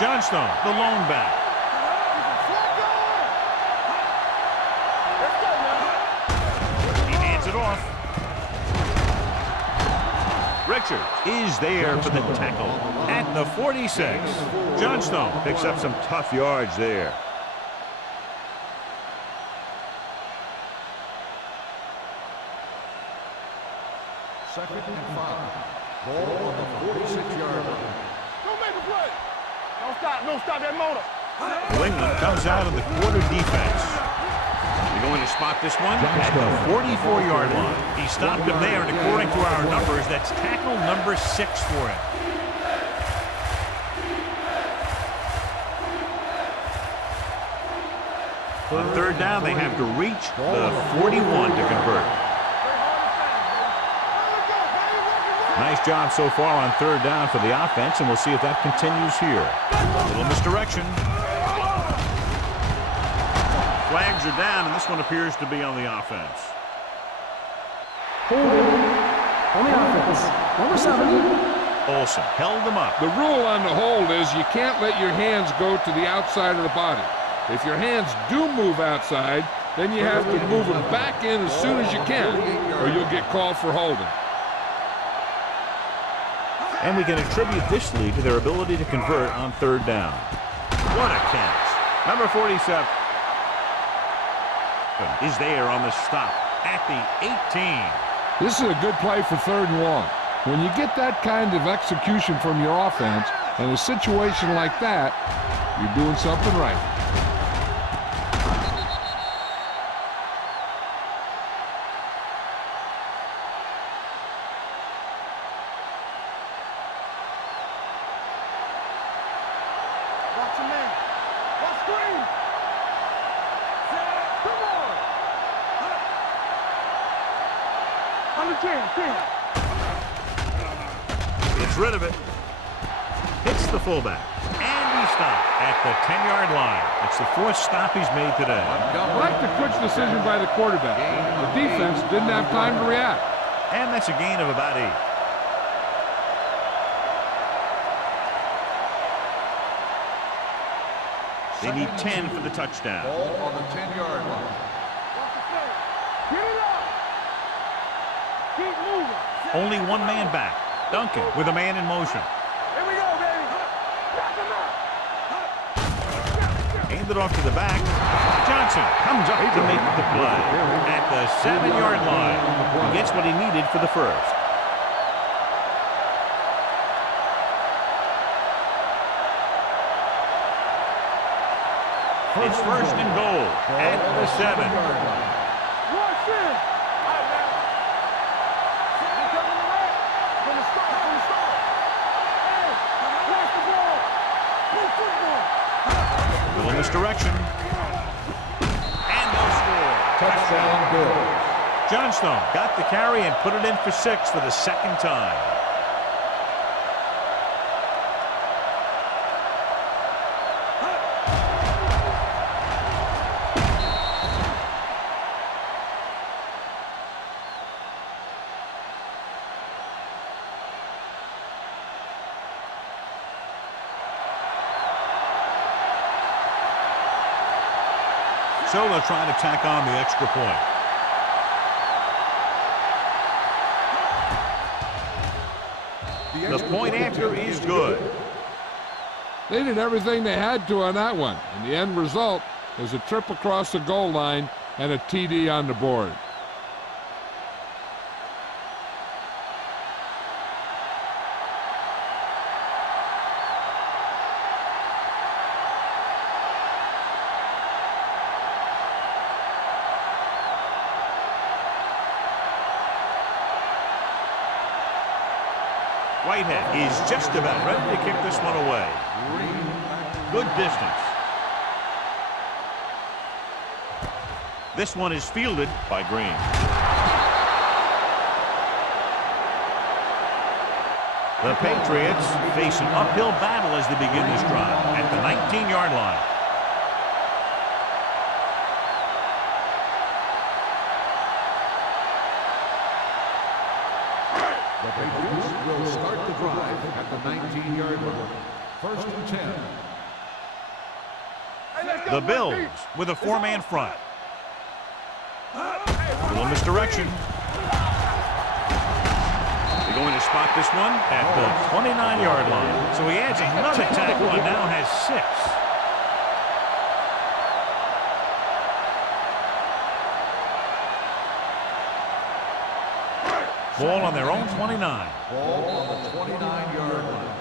Johnstone, the lone back. Richard is there for the tackle at the 46. Johnstone picks up some tough yards there. Second and 5. Ball on the 46-yard line. Don't make a play. Don't stop that motor. New England comes out of the quarter defense. You're going to spot this one at the 44-yard line. He stopped him there, and according to our numbers, that's tackle number 6 for him. On third down, they have to reach the 41 to convert. Nice job so far on third down for the offense, and we'll see if that continues here. A little misdirection. Flags are down, and this one appears to be on the offense. Holding on the offense. Number 70. Olsen held them up. The rule on the hold is you can't let your hands go to the outside of the body. If your hands do move outside, then you have to move them back in as soon as you can, or you'll get called for holding. And we can attribute this lead to their ability to convert on third down. What a catch. Number 47 is there on the stop at the 18. This is a good play for third and long. When you get that kind of execution from your offense in a situation like that, you're doing something right. Watch your man. Watch screen. Come on. Under 10. Gets rid of it. Hits the fullback. And he stopped at the 10-yard line. It's the 4th stop he's made today. I like the quick decision by the quarterback. The defense didn't have time to react. And that's a gain of about 8. They need 10 for the touchdown. Ball on the 10-yard line. Get it up. Keep moving. Only one man back. Duncan with a man in motion. Here we go, baby. Back him up. Handed off to the back. Johnson comes up to make the play at the 7-yard line. He gets what he needed for the first. It's first and goal at the 7. Watch it. All right, man. He's coming around. From the start. Hey, pass the ball. Play football. Little misdirection. And they'll score. Touchdown, Bills. Johnstone got the carry and put it in for 6 for the second time. So they'll try to tack on the extra point. The point after is good. They did everything they had to on that one, and the end result is a trip across the goal line and a TD on the board. Whitehead is just about ready to kick this one away. Good distance. This one is fielded by Green. The Patriots face an uphill battle as they begin this drive at the 19-yard line. The Patriots will start the drive at the 19-yard line. First and 10. The Bills with a 4-man front. A little misdirection. They going to spot this one at the 29-yard line. So he adds another tackle and now has 6. Ball on their own 29. Ball on the 29-yard line.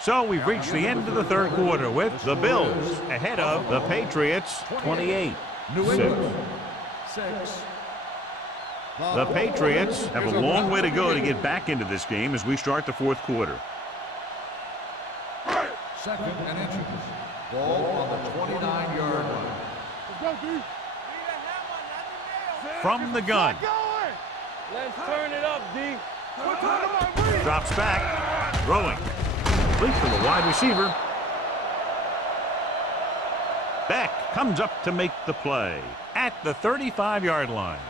So we've reached the end of the third quarter with the Bills ahead of the Patriots 28-6. New England 6. The Patriots have a long way to go to get back into this game as we start the fourth quarter. 2nd and inches. Ball on the 29-yard line. From the gun. Let's turn it up, D. Drops back. Throwing. Complete to the wide receiver. Beck comes up to make the play at the 35-yard line.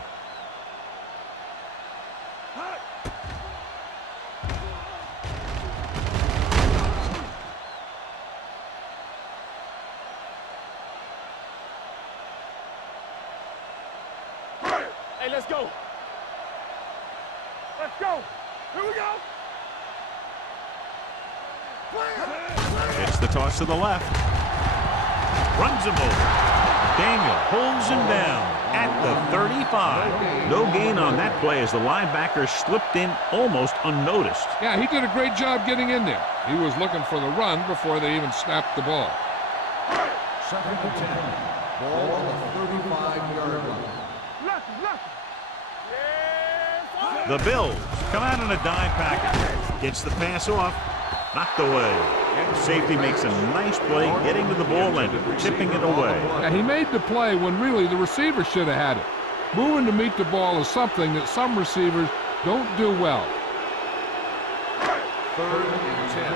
Hey, let's go. Let's go. Here we go. It's the toss to the left. Runs him over. Daniel pulls him down at the 35. No gain on that play as the linebacker slipped in almost unnoticed. Yeah, he did a great job getting in there. He was looking for the run before they even snapped the ball. 2nd and 10. Ball on the 35-yard line. The Bills come out in a dime package. Gets the pass off. Knocked away. The safety makes a nice play getting to the ball and tipping it away. Yeah, he made the play when really the receiver should have had it. Moving to meet the ball is something that some receivers don't do well. 3rd and 10.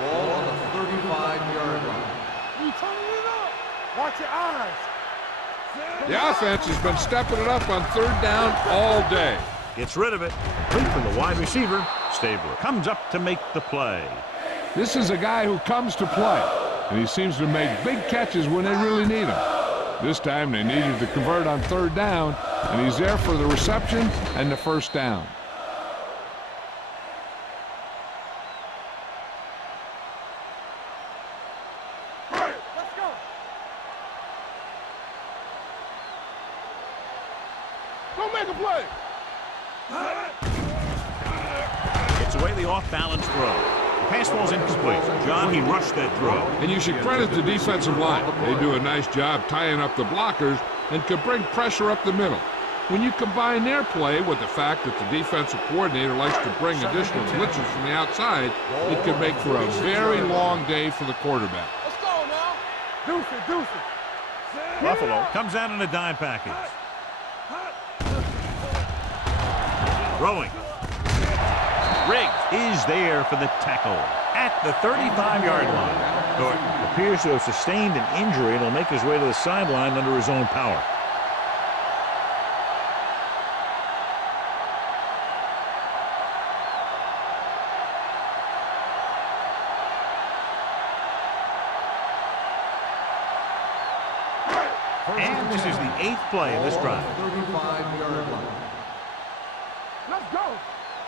Ball on the 35-yard line. You turning it up. Watch your eyes. The offense has been stepping it up on 3rd down all day. Gets rid of it. Complete to the wide receiver. Stabler comes up to make the play. This is a guy who comes to play, and he seems to make big catches when they really need him. This time they needed to convert on 3rd down, and he's there for the reception and the 1st down. Let's go. Go make a play. Gets away the off-balance throw. The pass ball's incomplete. John, he rushed that throw. And you should credit the defensive line. They do a nice job tying up the blockers and can bring pressure up the middle. When you combine their play with the fact that the defensive coordinator likes to bring additional blitzes from the outside, it can make for a very long day for the quarterback. Let's go now. Deuce it, deuce it. Buffalo comes out in a dime package. Throwing. Riggs is there for the tackle at the 35-yard line. Norton appears to have sustained an injury and will make his way to the sideline under his own power. And this is the 8th play of this drive. 35-yard line. Let's go.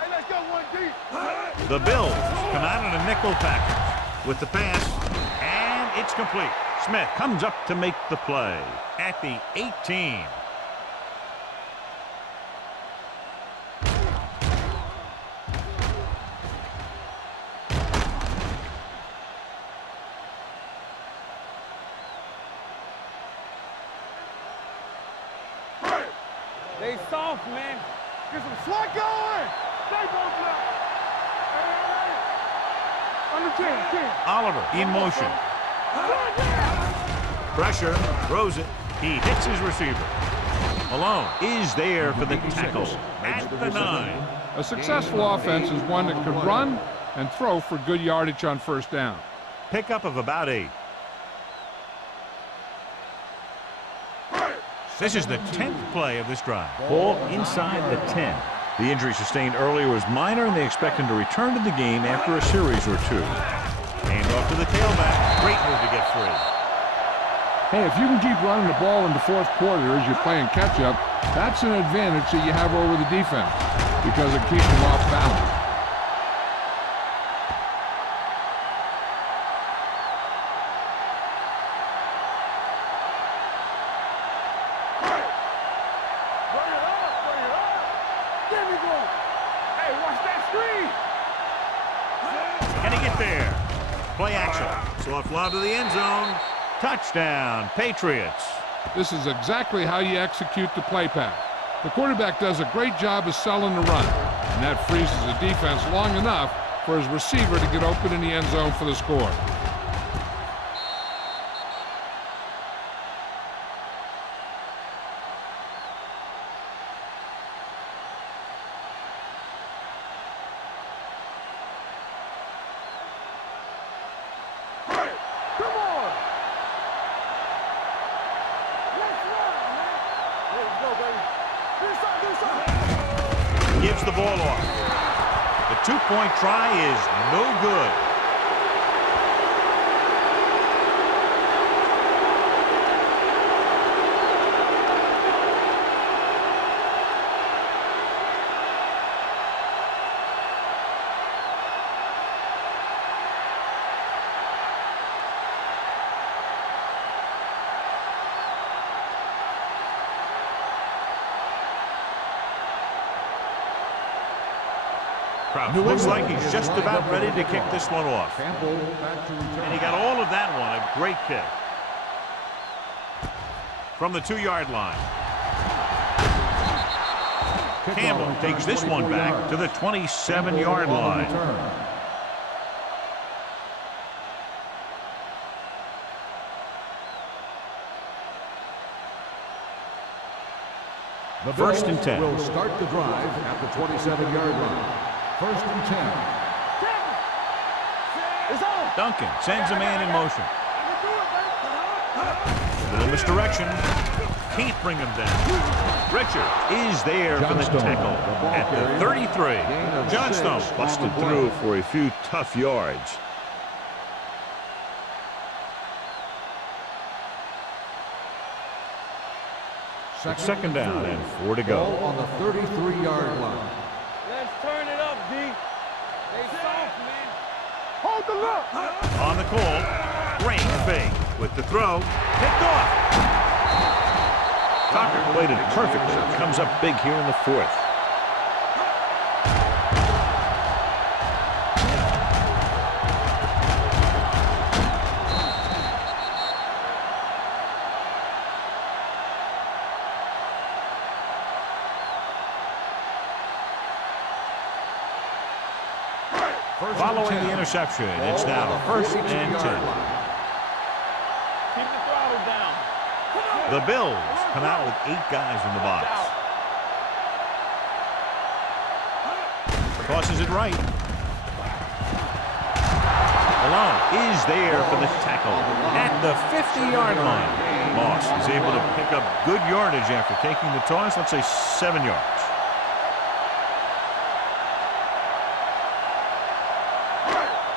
Hey, let's go 1D. The Bills come out in a nickel package with the pass, and it's complete. Smith comes up to make the play at the 18. They soft, man. Get some swat going. Stay both left. Under 10. Oliver in motion. Pressure, throws it. He hits his receiver. Malone is there for the tackle at the 9. A successful offense is one that could run and throw for good yardage on 1st down. Pickup of about 8. This is the 10th play of this drive. Ball inside the 10. The injury sustained earlier was minor, and they expect him to return to the game after a series or 2. Hand off to the tailback. Great move to get free. Hey, if you can keep running the ball in the 4th quarter as you're playing catch-up, That's an advantage that you have over the defense because it keeps them off balance. Bring it up, bring it up. Get me going. Hey, watch that screen. Can he get there? Play action. Soft lob to the end zone. Touchdown, Patriots. This is exactly how you execute the play pass. The quarterback does a great job of selling the run, and that freezes the defense long enough for his receiver to get open in the end zone for the score. Come on. Let's run, man. Let's go, baby. Do something. Gives the ball off. The two-point try is no good. Looks like he's just about ready to kick this one off. Campbell back to return. And he got all of that one. A great kick. From the 2-yard line. Campbell takes this one back to the 27-yard line. The First and Bills 10. will start the drive at the 27-yard line. First and 10. It's on. Duncan sends a man in motion. A little misdirection. Can't bring him down. Richard is there for the Johnstone, tackle the ball at the carrier. 33. Gain of Johnstone 6 on busted the play. through for a few tough yards. It's second down and 4 to Ball go. on the 33-yard line. Let's turn it up, D. They soft, man. Hold the look. On the call, great fake with the throw, picked off. Tucker played it perfectly. Comes up big here in the 4th. Following the interception, it's now first and 10. Keep the throttle down. The Bills come out with 8 guys in the box. Tosses it right. Malone is there for the tackle at the 50-yard line. Moss is able to pick up good yardage after taking the toss, let's say 7 yards.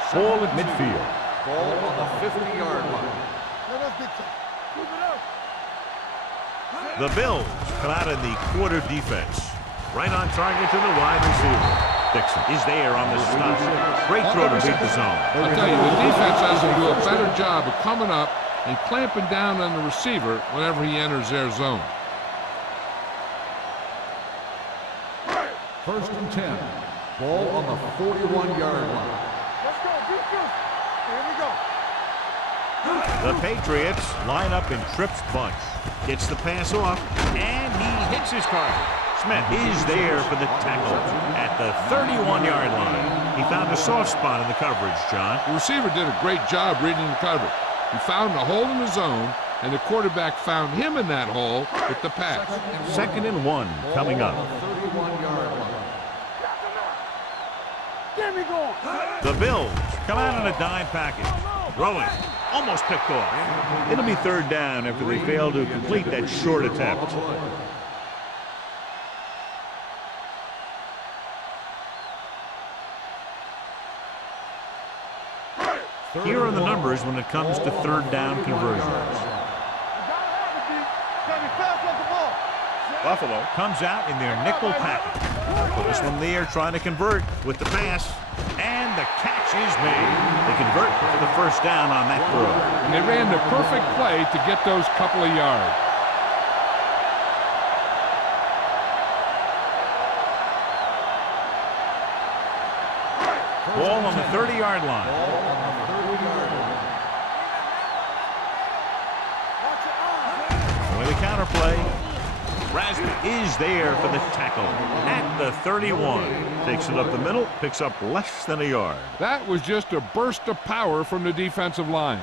Ball at midfield. Ball on the 50-yard line. Let us get some. Keep it up. The Bills come out in the quarter defense. Right on target to the wide receiver. Dixon is there on the stop. Great throw to beat the zone. I'll tell you, the defense has to do a better job of coming up and clamping down on the receiver whenever he enters their zone. First and 10. Ball on the 41-yard line. Let's go, defense. Here we go. The Patriots line up in trips bunch. Gets the pass off, and he hits his target. Smith is there for the tackle at the 31-yard line. He found a soft spot in the coverage, John. The receiver did a great job reading the coverage. He found a hole in the zone, and the quarterback found him in that hole with the pass. Second and 1 coming up. On the 31-yard line. Get me going. The Bills come out on a dime package. Throwing. Almost picked off. It'll be third down after they fail to complete that short attempt. Here are the numbers when it comes to third down conversions. You gotta have it, D. Can you pass up the ball? Buffalo comes out in their nickel package. Put this one there, trying to convert with the pass. And the catch is made. They convert for the first down on that throw. And they ran the perfect play to get those couple of yards. Ball on the 30-yard line. With a counterplay. Rasmus is there for the tackle at the 31. Takes it up the middle, picks up less than a yard. That was just a burst of power from the defensive line.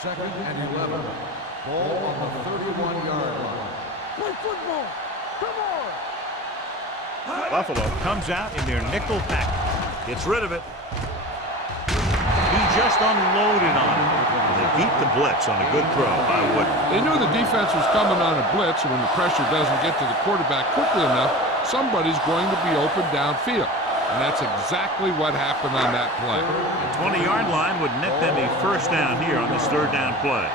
Second and 11. Ball on the 31-yard line. Play football. Come on. Buffalo comes out in their nickel package. Gets rid of it. He just unloaded on it. And they beat the blitz on a good throw by Wood. They knew the defense was coming on a blitz, and when the pressure doesn't get to the quarterback quickly enough, somebody's going to be open downfield. And that's exactly what happened on that play. The 20-yard line would net them a first down here on this third down play.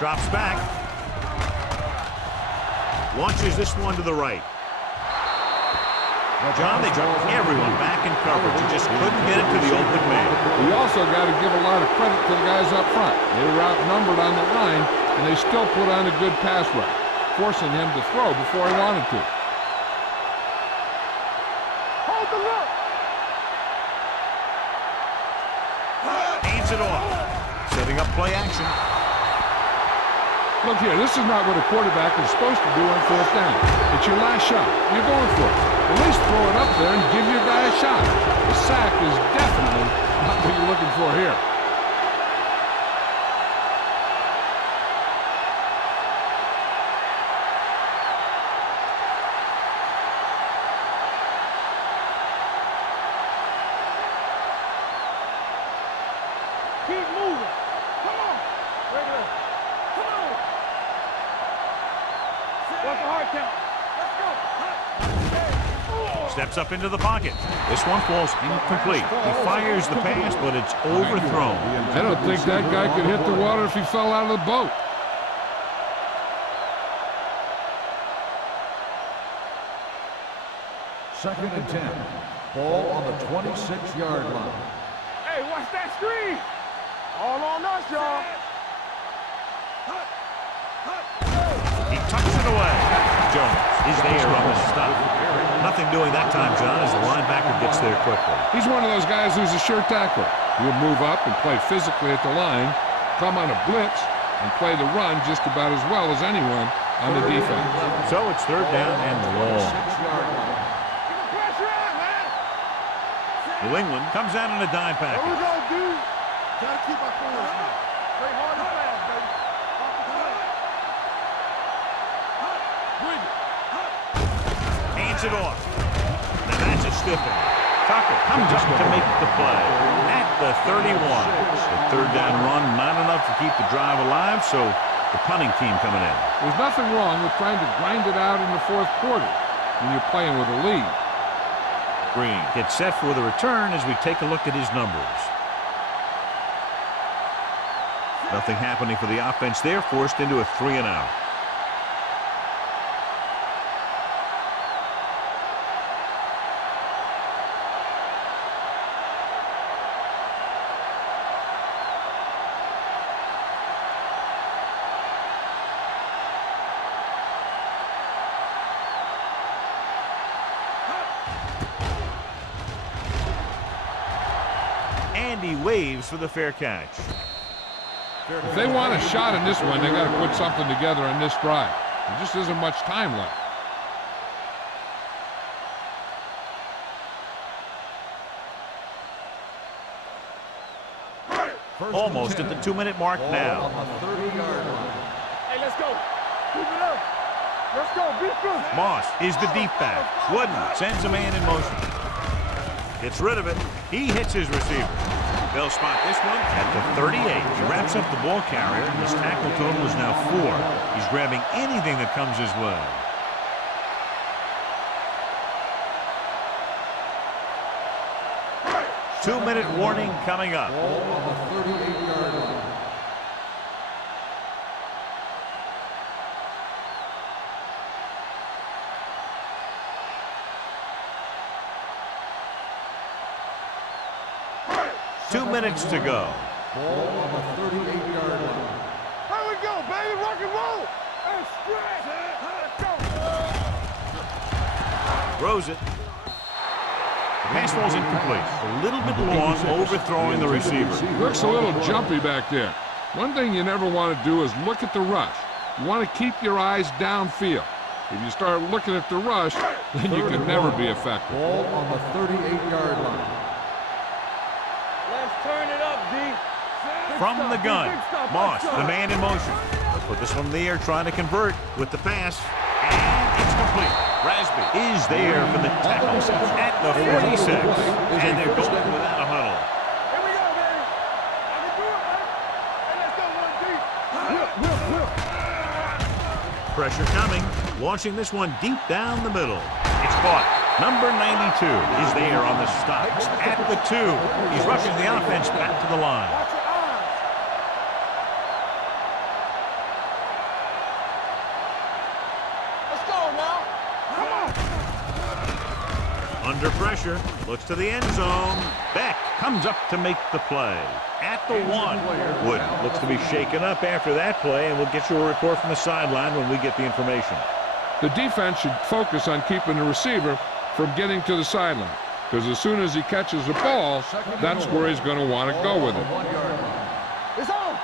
Drops back. Launches this one to the right. John, they dropped everyone back in coverage. He just couldn't get it to the open man. You also got to give a lot of credit to the guys up front. They were outnumbered on the line, and they still put on a good pass rush, forcing him to throw before he wanted to. Hold the look. Hands it off. Setting up play action. Look here, this is not what a quarterback is supposed to do on fourth down. It's your last shot. You're going for it. At least throw it up there and give your guy a shot. The sack is definitely not what you're looking for here. Keep moving. Come on. Regular. Come on. What's the hard count? Let's go. Steps up into the pocket. This one falls incomplete. He fires the pass, but it's overthrown. I don't think that guy could hit the water if he fell out of the boat. Second and 10. Ball on the 26-yard line. Hey, watch that screen. All on us, y'all. He tucks it away. Jones is there on the stop. Nothing doing that time, John, as the linebacker gets there quickly. He's one of those guys who's a sure tackler. He'll move up and play physically at the line, come on a blitz, and play the run just about as well as anyone on the defense. So it's third down and long. Pressure on, man. New England comes out in a dime There we package. go, dude. Gotta keep our fingers now. Play hard and fast, baby. Off the play. Bring it. Hands it off. Now that's a stiffing. Tucker comes up to make the play at the 31. The third down run, not enough to keep the drive alive, so the punting team coming in. There's nothing wrong with trying to grind it out in the fourth quarter when you're playing with a lead. Green gets set for the return as we take a look at his numbers. Nothing happening for the offense there, forced into a 3-and-out. And he waves for the fair catch. If they want a shot in this one, they got to put something together on this drive. There just isn't much time left. Almost at the 2-minute mark now. Hey, let's go. Keep it up. Let's go. Be good. Moss is the deep back. Wooden sends a man in motion. Gets rid of it. He hits his receiver. They'll spot this one at the 38. He wraps up the ball carrier. His tackle total is now 4. He's grabbing anything that comes his way. Two-minute warning coming up. 2 minutes to go. Ball on the 38-yard line. Here we go, baby. Rock and roll. And stretch. Let's go. Throws it. The pass ball's incomplete. A little bit long, overthrowing the receiver. Looks a little jumpy back there. One thing you never want to do is look at the rush. You want to keep your eyes downfield. If you start looking at the rush, then you can never be effective. Ball on the 38-yard line. Let's turn it up, D. From the gun, Moss, the man in motion. Let's put this one in the air, trying to convert with the pass. And it's complete. Rasby is there for the tackle at the 46. And they're going without a huddle. Here we go, baby. I can do it, man. Hey, let's go, 1 deep. Pressure coming. Launching this one deep down the middle. It's caught. Number 92 is there on the stop at the 2. He's rushing the offense back to the line. Watch your eyes. Let's go now. Come on. Under pressure. Looks to the end zone. Beck comes up to make the play. At the 1. Wood looks to be shaken up after that play, and we'll get you a report from the sideline when we get the information. The defense should focus on keeping the receiver from getting to the sideline, because as soon as he catches the ball, that's where he's going to want to go with it. It's on.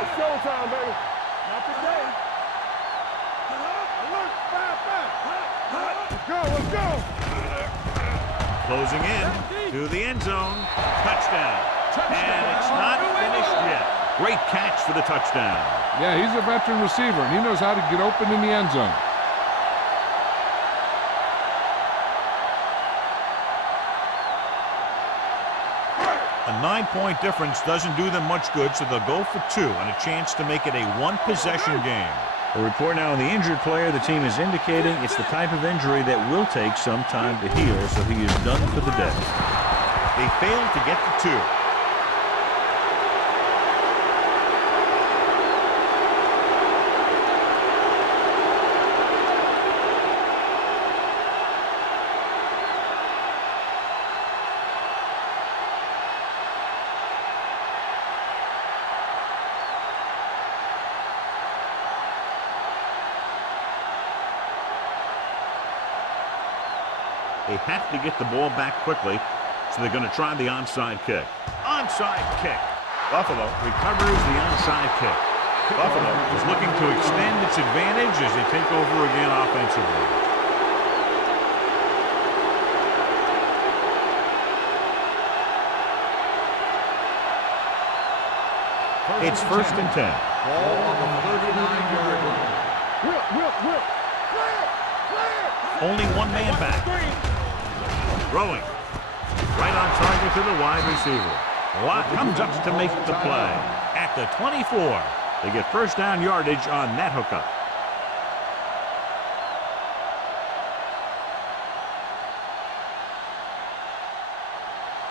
It's showtime, baby. Not today. Alert, 5-5. Let's go, let's go. Closing in to the end zone. Touchdown. And it's not finished yet. Great catch for the touchdown. Yeah, he's a veteran receiver, and he knows how to get open in the end zone. A 9-point difference doesn't do them much good, so they'll go for 2 and a chance to make it a 1-possession game. A report now on the injured player. The team is indicating it's the type of injury that will take some time to heal, so he is done for the day. They failed to get the 2. They have to get the ball back quickly, so they're going to try the onside kick. Onside kick. Buffalo recovers the onside kick. Buffalo is looking to extend its advantage as they take over again offensively. It's 1st and 10. Ball on the 39-yard line. Whip. Only one man back. Throwing. Right on target to the wide receiver. Watt comes up to make the play. At the 24. They get first down yardage on that hookup.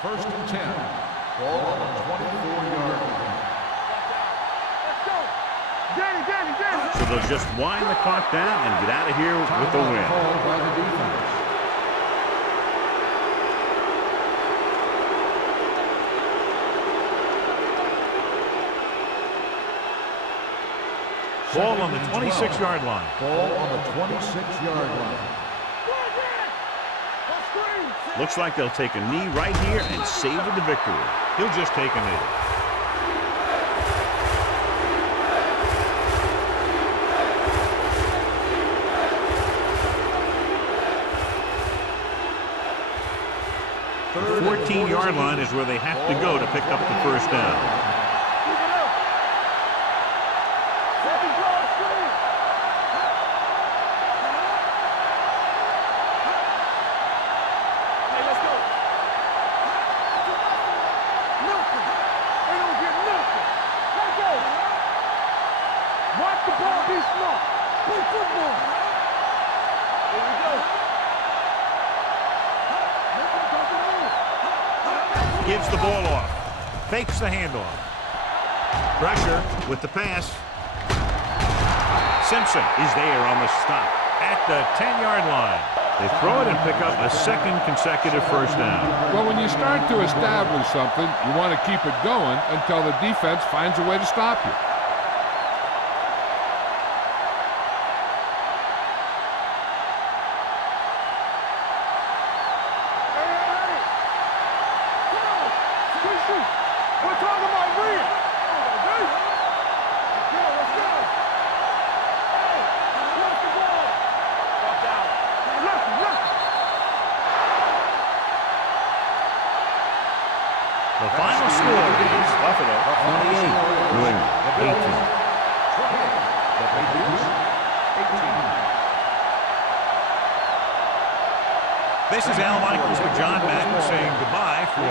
First and 10. Ball on the 24-yard line. Let's go. Danny. So they'll just wind the clock down and get out of here with the win. Called by the defense. Ball on the 26-yard line. Ball on the 26-yard line. Looks like they'll take a knee right here and savor the victory. He'll just take a knee. The 14-yard line is where they have to go to pick up the first down. Gives the ball off. Fakes the handoff. Pressure with the pass. Simpson is there on the stop at the 10-yard line. They throw it and pick up a second consecutive first down. Well, when you start to establish something, you want to keep it going until the defense finds a way to stop you. We're talking about real. Let's go. Hey, watch the ball. Watch out. Look. The final score is Buffalo 28, New England 18. The Patriots 18. This is Al Michaels with John Madden saying goodbye for